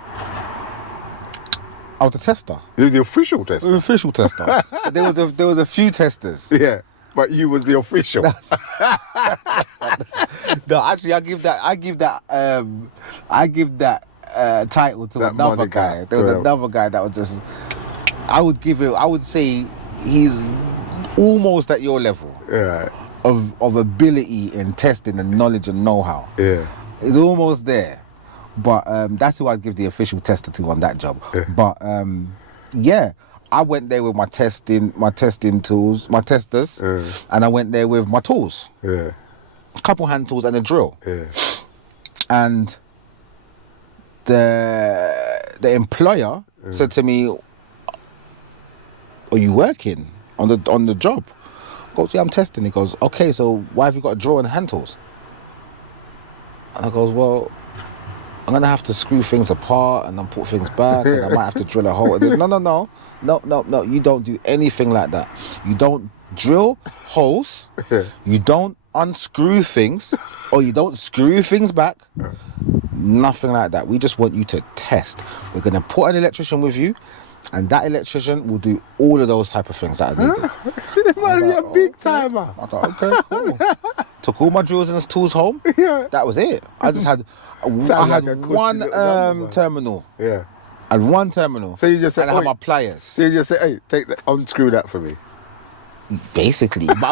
I was a tester. you're the official I was tester. an official tester. there was a few testers. Yeah, but you was the official. No, actually, I give that title to That another moniker guy. There was to- another guy that was just. I would say he's almost at your level Yeah, of ability in testing and knowledge and know-how. yeah, It's almost there, but that's who I'd give the official tester to on that job. Yeah. But yeah, I went there with my testing tools, my testers, and I went there with my tools, yeah, a couple hand tools and a drill. yeah, And the employer said to me, "Are you working on the job?" I goes, "Yeah, I'm testing." He goes, "Okay, so why have you got a drill and hand tools?" And I goes, "Well, I'm gonna have to screw things apart and then put things back, and I might have to drill a hole." He goes, No, you don't do anything like that. You don't drill holes. You don't unscrew things, or you don't screw things back. Nothing like that. We just want you to test. We're gonna put an electrician with you, and that electrician will do all of those type of things that are needed. man, you're a big okay. timer. I thought, okay, cool. Took all my drills and tools home. Yeah. That was it. I just had, Sound I like had a cushy one little number, man. terminal. Yeah. And one terminal. So you just said, and I had "Oi." my pliers. So you just say, "Hey, take that, unscrew that for me." Basically. But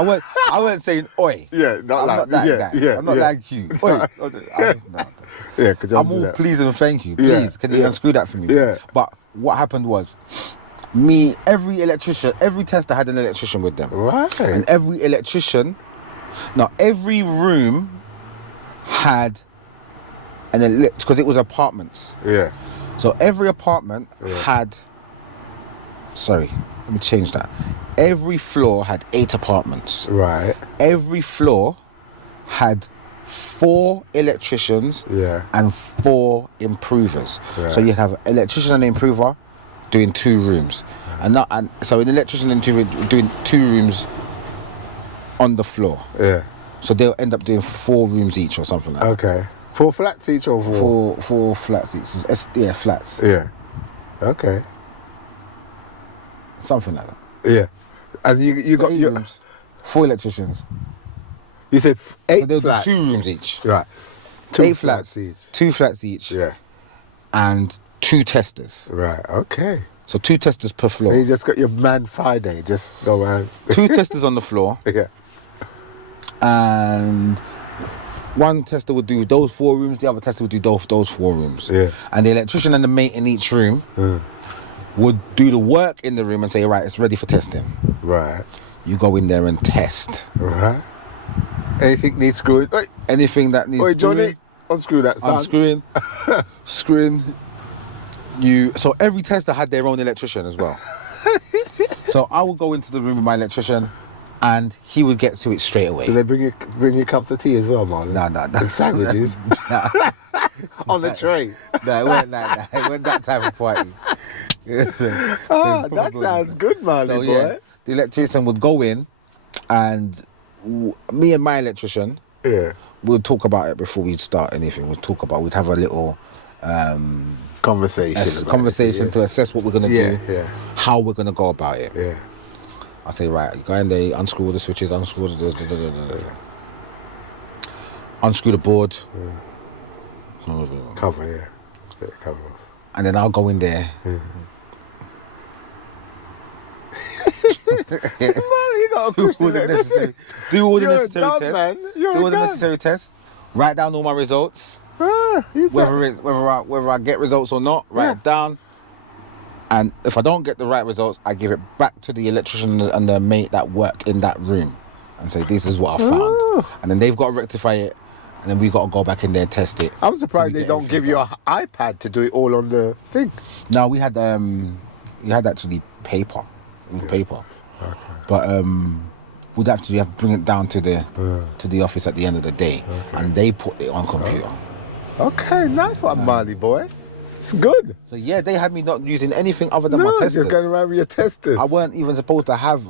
I weren't saying oi. Yeah, not I'm like not that yeah, guy. yeah, I'm not yeah. like you. Oi. No. Yeah, could you I'm do all that? please and thank you. Yeah, Please, can you yeah. unscrew that for me? Yeah. But what happened was, every tester had an electrician with them. Right. And every room had because it was apartments. Yeah. So every apartment had, sorry, let me change that. Every floor had 8 apartments. Right. Every floor had 4 electricians Yeah. and 4 improvers. Right. So you have an electrician and an improver doing 2 rooms. And so an electrician and improver doing 2 rooms on the floor. Yeah. So they'll end up doing 4 rooms each or something like that. Okay. 4 flats each or 4? Four flats each. Yeah, flats. Yeah. Okay. Something like that. Yeah. And you So got 8 your. rooms. 4 electricians. You said So 8 they'll flats. do 2 rooms each. Right. 8 flats each. 2 flats each. Yeah. And 2 testers. Right. Okay. So 2 testers per So floor. you just got your man Friday. Just go around. 2 testers on the floor. Yeah. And one tester would do those 4 rooms, the other tester would do those 4 rooms. Yeah. And the electrician and the mate in each room would do the work in the room and say, right, it's ready for testing. Right. you go in there and test. Right. Anything needs screwing? Oi, Anything that needs oi, Johnny, screwing, unscrew that, son. unscrewing, screwing. So every tester had their own electrician as well. So I would go into the room with my electrician, and he would get to it straight away. Do they bring you cups of tea as well, Marlon? No. And sandwiches Nah. on the tray. No, it wasn't like that. It wasn't that type of party. That sounds good, Marlon, So boy. yeah, the electrician would go in, and me and my electrician, Yeah. we'll talk about it before we start anything. We'd have a little Conversation. to assess what we're gonna Yeah, do, yeah. how we're gonna go about it. Yeah. I say, right, you go in there, unscrew all the switches, unscrew unscrew the board, Cover, yeah. Bit of cover off. and then I'll go in there. Man, you got a Do all cushion the there. necessary, do all the You're a necessary gun, tests. man. You're Do a all the gun. necessary tests. Write down all my results. You said- Whether I get results or not, write Yeah. it down. And if I don't get the right results, I give it back to the electrician and the mate that worked in that room, and say, "This is what I found." Oh. And then they've got to rectify it, and then we got to go back in there and test it. I'm surprised We they get don't give everything you an iPad to do it all on the thing. No, we had actually paper, paper, but we'd have to bring it down to the office at the end of the day, and they put it on computer. Okay, nice one, Marley boy. It's good. So yeah, they had me not using anything other than No, my testers. just going around with your testers. I weren't even supposed to have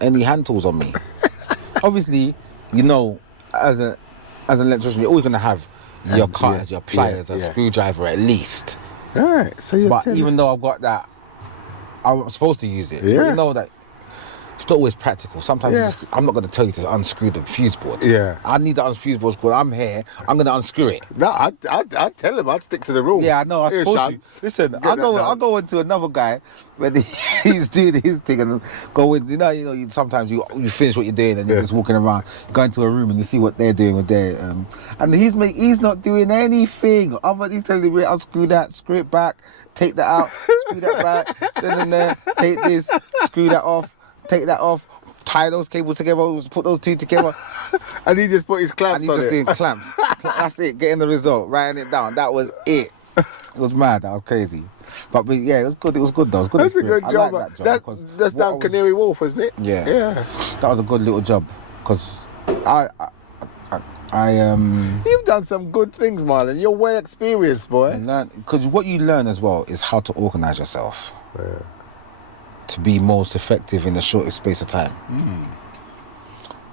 any hand tools on me. Obviously, as an electrician, you're always going to have your cutters, your pliers, a screwdriver at least. All right, so you're But even though I've got that, I'm supposed to use it. Yeah. You know that it's not always practical. Sometimes Yeah. I'm not going to tell you to unscrew the fuse board. Yeah. I need the fuse board because I'm here. I'm going to unscrew it. No, I'd tell him I'd stick to the rule. Yeah, I know. I'm Here, supposed son, to. Listen, get I'll that go. done. I'll go into another guy when he's doing his thing and go in. You sometimes you finish what you're doing and you're just walking around, go into a room and you see what they're doing with their and he's not doing anything. He's telling me, unscrew that, screw it back, take that out, screw that back, then take this, screw that off, take that off. Tie those cables together, put those two together, And he just put his and clamps he's on just it. doing clamps. That's it, getting the result, writing it down. That was it. It was mad, that was crazy. But yeah, it was good though. It was a good That's a experience. good job. I like that job. That's because that's what I down was- Canary Wharf, isn't it? Yeah. Yeah. That was a good little job, because I You've done some good things, Marlon. You're well experienced, boy. learned, because what you learn as well is how to organise yourself to be most effective in the shortest space of time.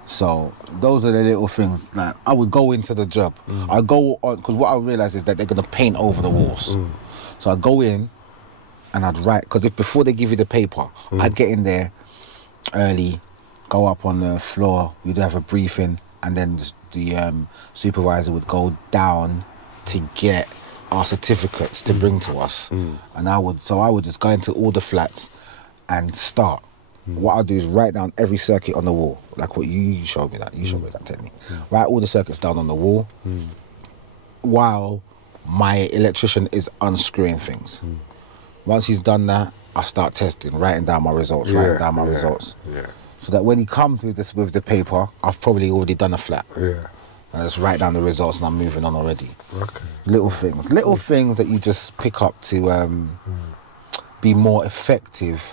So those are the little things. Like I would go into the job. I go on because what I realised is that they're gonna paint over the walls. So I'd go in and I'd write, because if before they give you the paper, I'd get in there early, go up on the floor. We'd have a briefing, and then the supervisor would go down to get our certificates to bring to us. And I would just go into all the flats and start. What I'll do is write down every circuit on the wall, like what you showed me that. You showed me that technique. Write all the circuits down on the wall while my electrician is unscrewing things. Once he's done that, I start testing, writing down my results, results. Yeah. So that when he comes with the paper, I've probably already done a flat. Yeah. I just write down the results and I'm moving on already. Okay. Little things that you just pick up to be more effective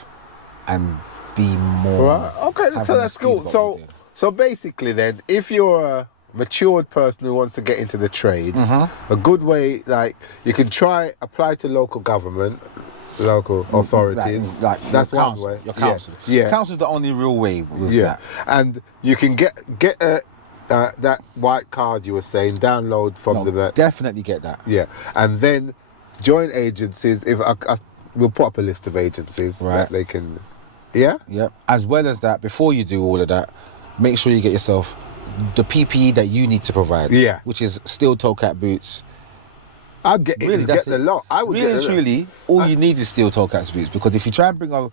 and be more. Right. Okay, have so more that's speed cool. what So we do. so basically then, if you're a matured person who wants to get into the trade, a good way, like, you can apply to local government, local authorities. like that's your one council, way. Your council. Yeah. Council's the only real way with Yeah. that. And you can get that white card you were saying, download from the Definitely get that. yeah, and then join agencies. If we'll put up a list of agencies Right. that they can. Yeah. Yeah. As well as that, before you do all of that, make sure you get yourself the PPE that you need to provide. Yeah. Which is steel toe cap boots. I'd get Really, get that's the it. lot. I would Really get and the lot. truly, all you need is steel toe cap boots, because if you try and bring a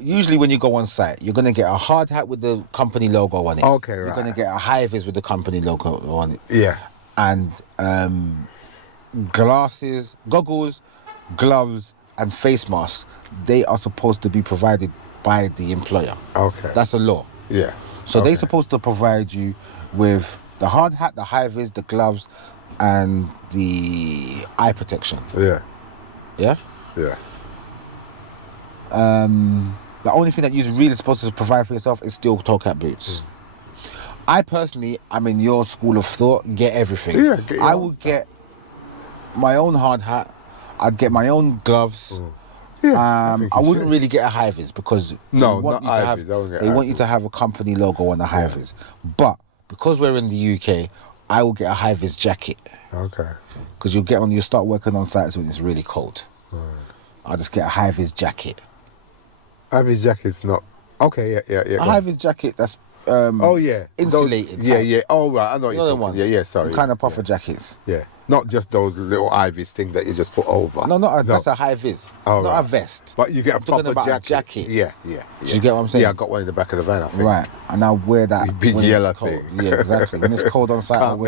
usually when you go on site, you're gonna get a hard hat with the company logo on it. Okay, You're right. gonna get a high vis with the company logo on it. Yeah. And goggles, gloves, and face masks. They are supposed to be provided by the employer. Okay. That's a law. Yeah. So Okay. they're supposed to provide you with the hard hat, the high vis, the gloves, and the eye protection. Yeah. Yeah. Yeah. The only thing that you're really supposed to provide for yourself is steel toe cap boots. I personally, I'm in your school of thought. Get everything. Yeah, get your I own would stuff. get my own hard hat. I'd get my own gloves. Yeah. think I you wouldn't should. really get a high vis because No, they want not you to high vis. I have, wouldn't get they high want you vis. to have a company logo on the high vis. But because we're in the UK, I will get a high vis jacket Okay. because you'll start working on sites when it's really cold. I'll just get a high vis jacket. Ivy's jacket's not. Okay. Yeah. A high vis jacket that's Oh yeah. insulated. Those, yeah. type. Yeah. Oh right. I know what You you're know them talking. ones. Yeah. Sorry. Kind of puffer jackets. Yeah. Not just those little Ivy's things that you just put over. No, that's a high vis. Oh, not right. a vest. But you get a I'm talking proper about a jacket. jacket. Yeah. Do you get what I'm saying? Yeah, I got one in the back of the van. I think. Right. And I'll wear that The big when it's yellow cold. thing. Yeah, exactly. When it's cold on site, I'll Can't wear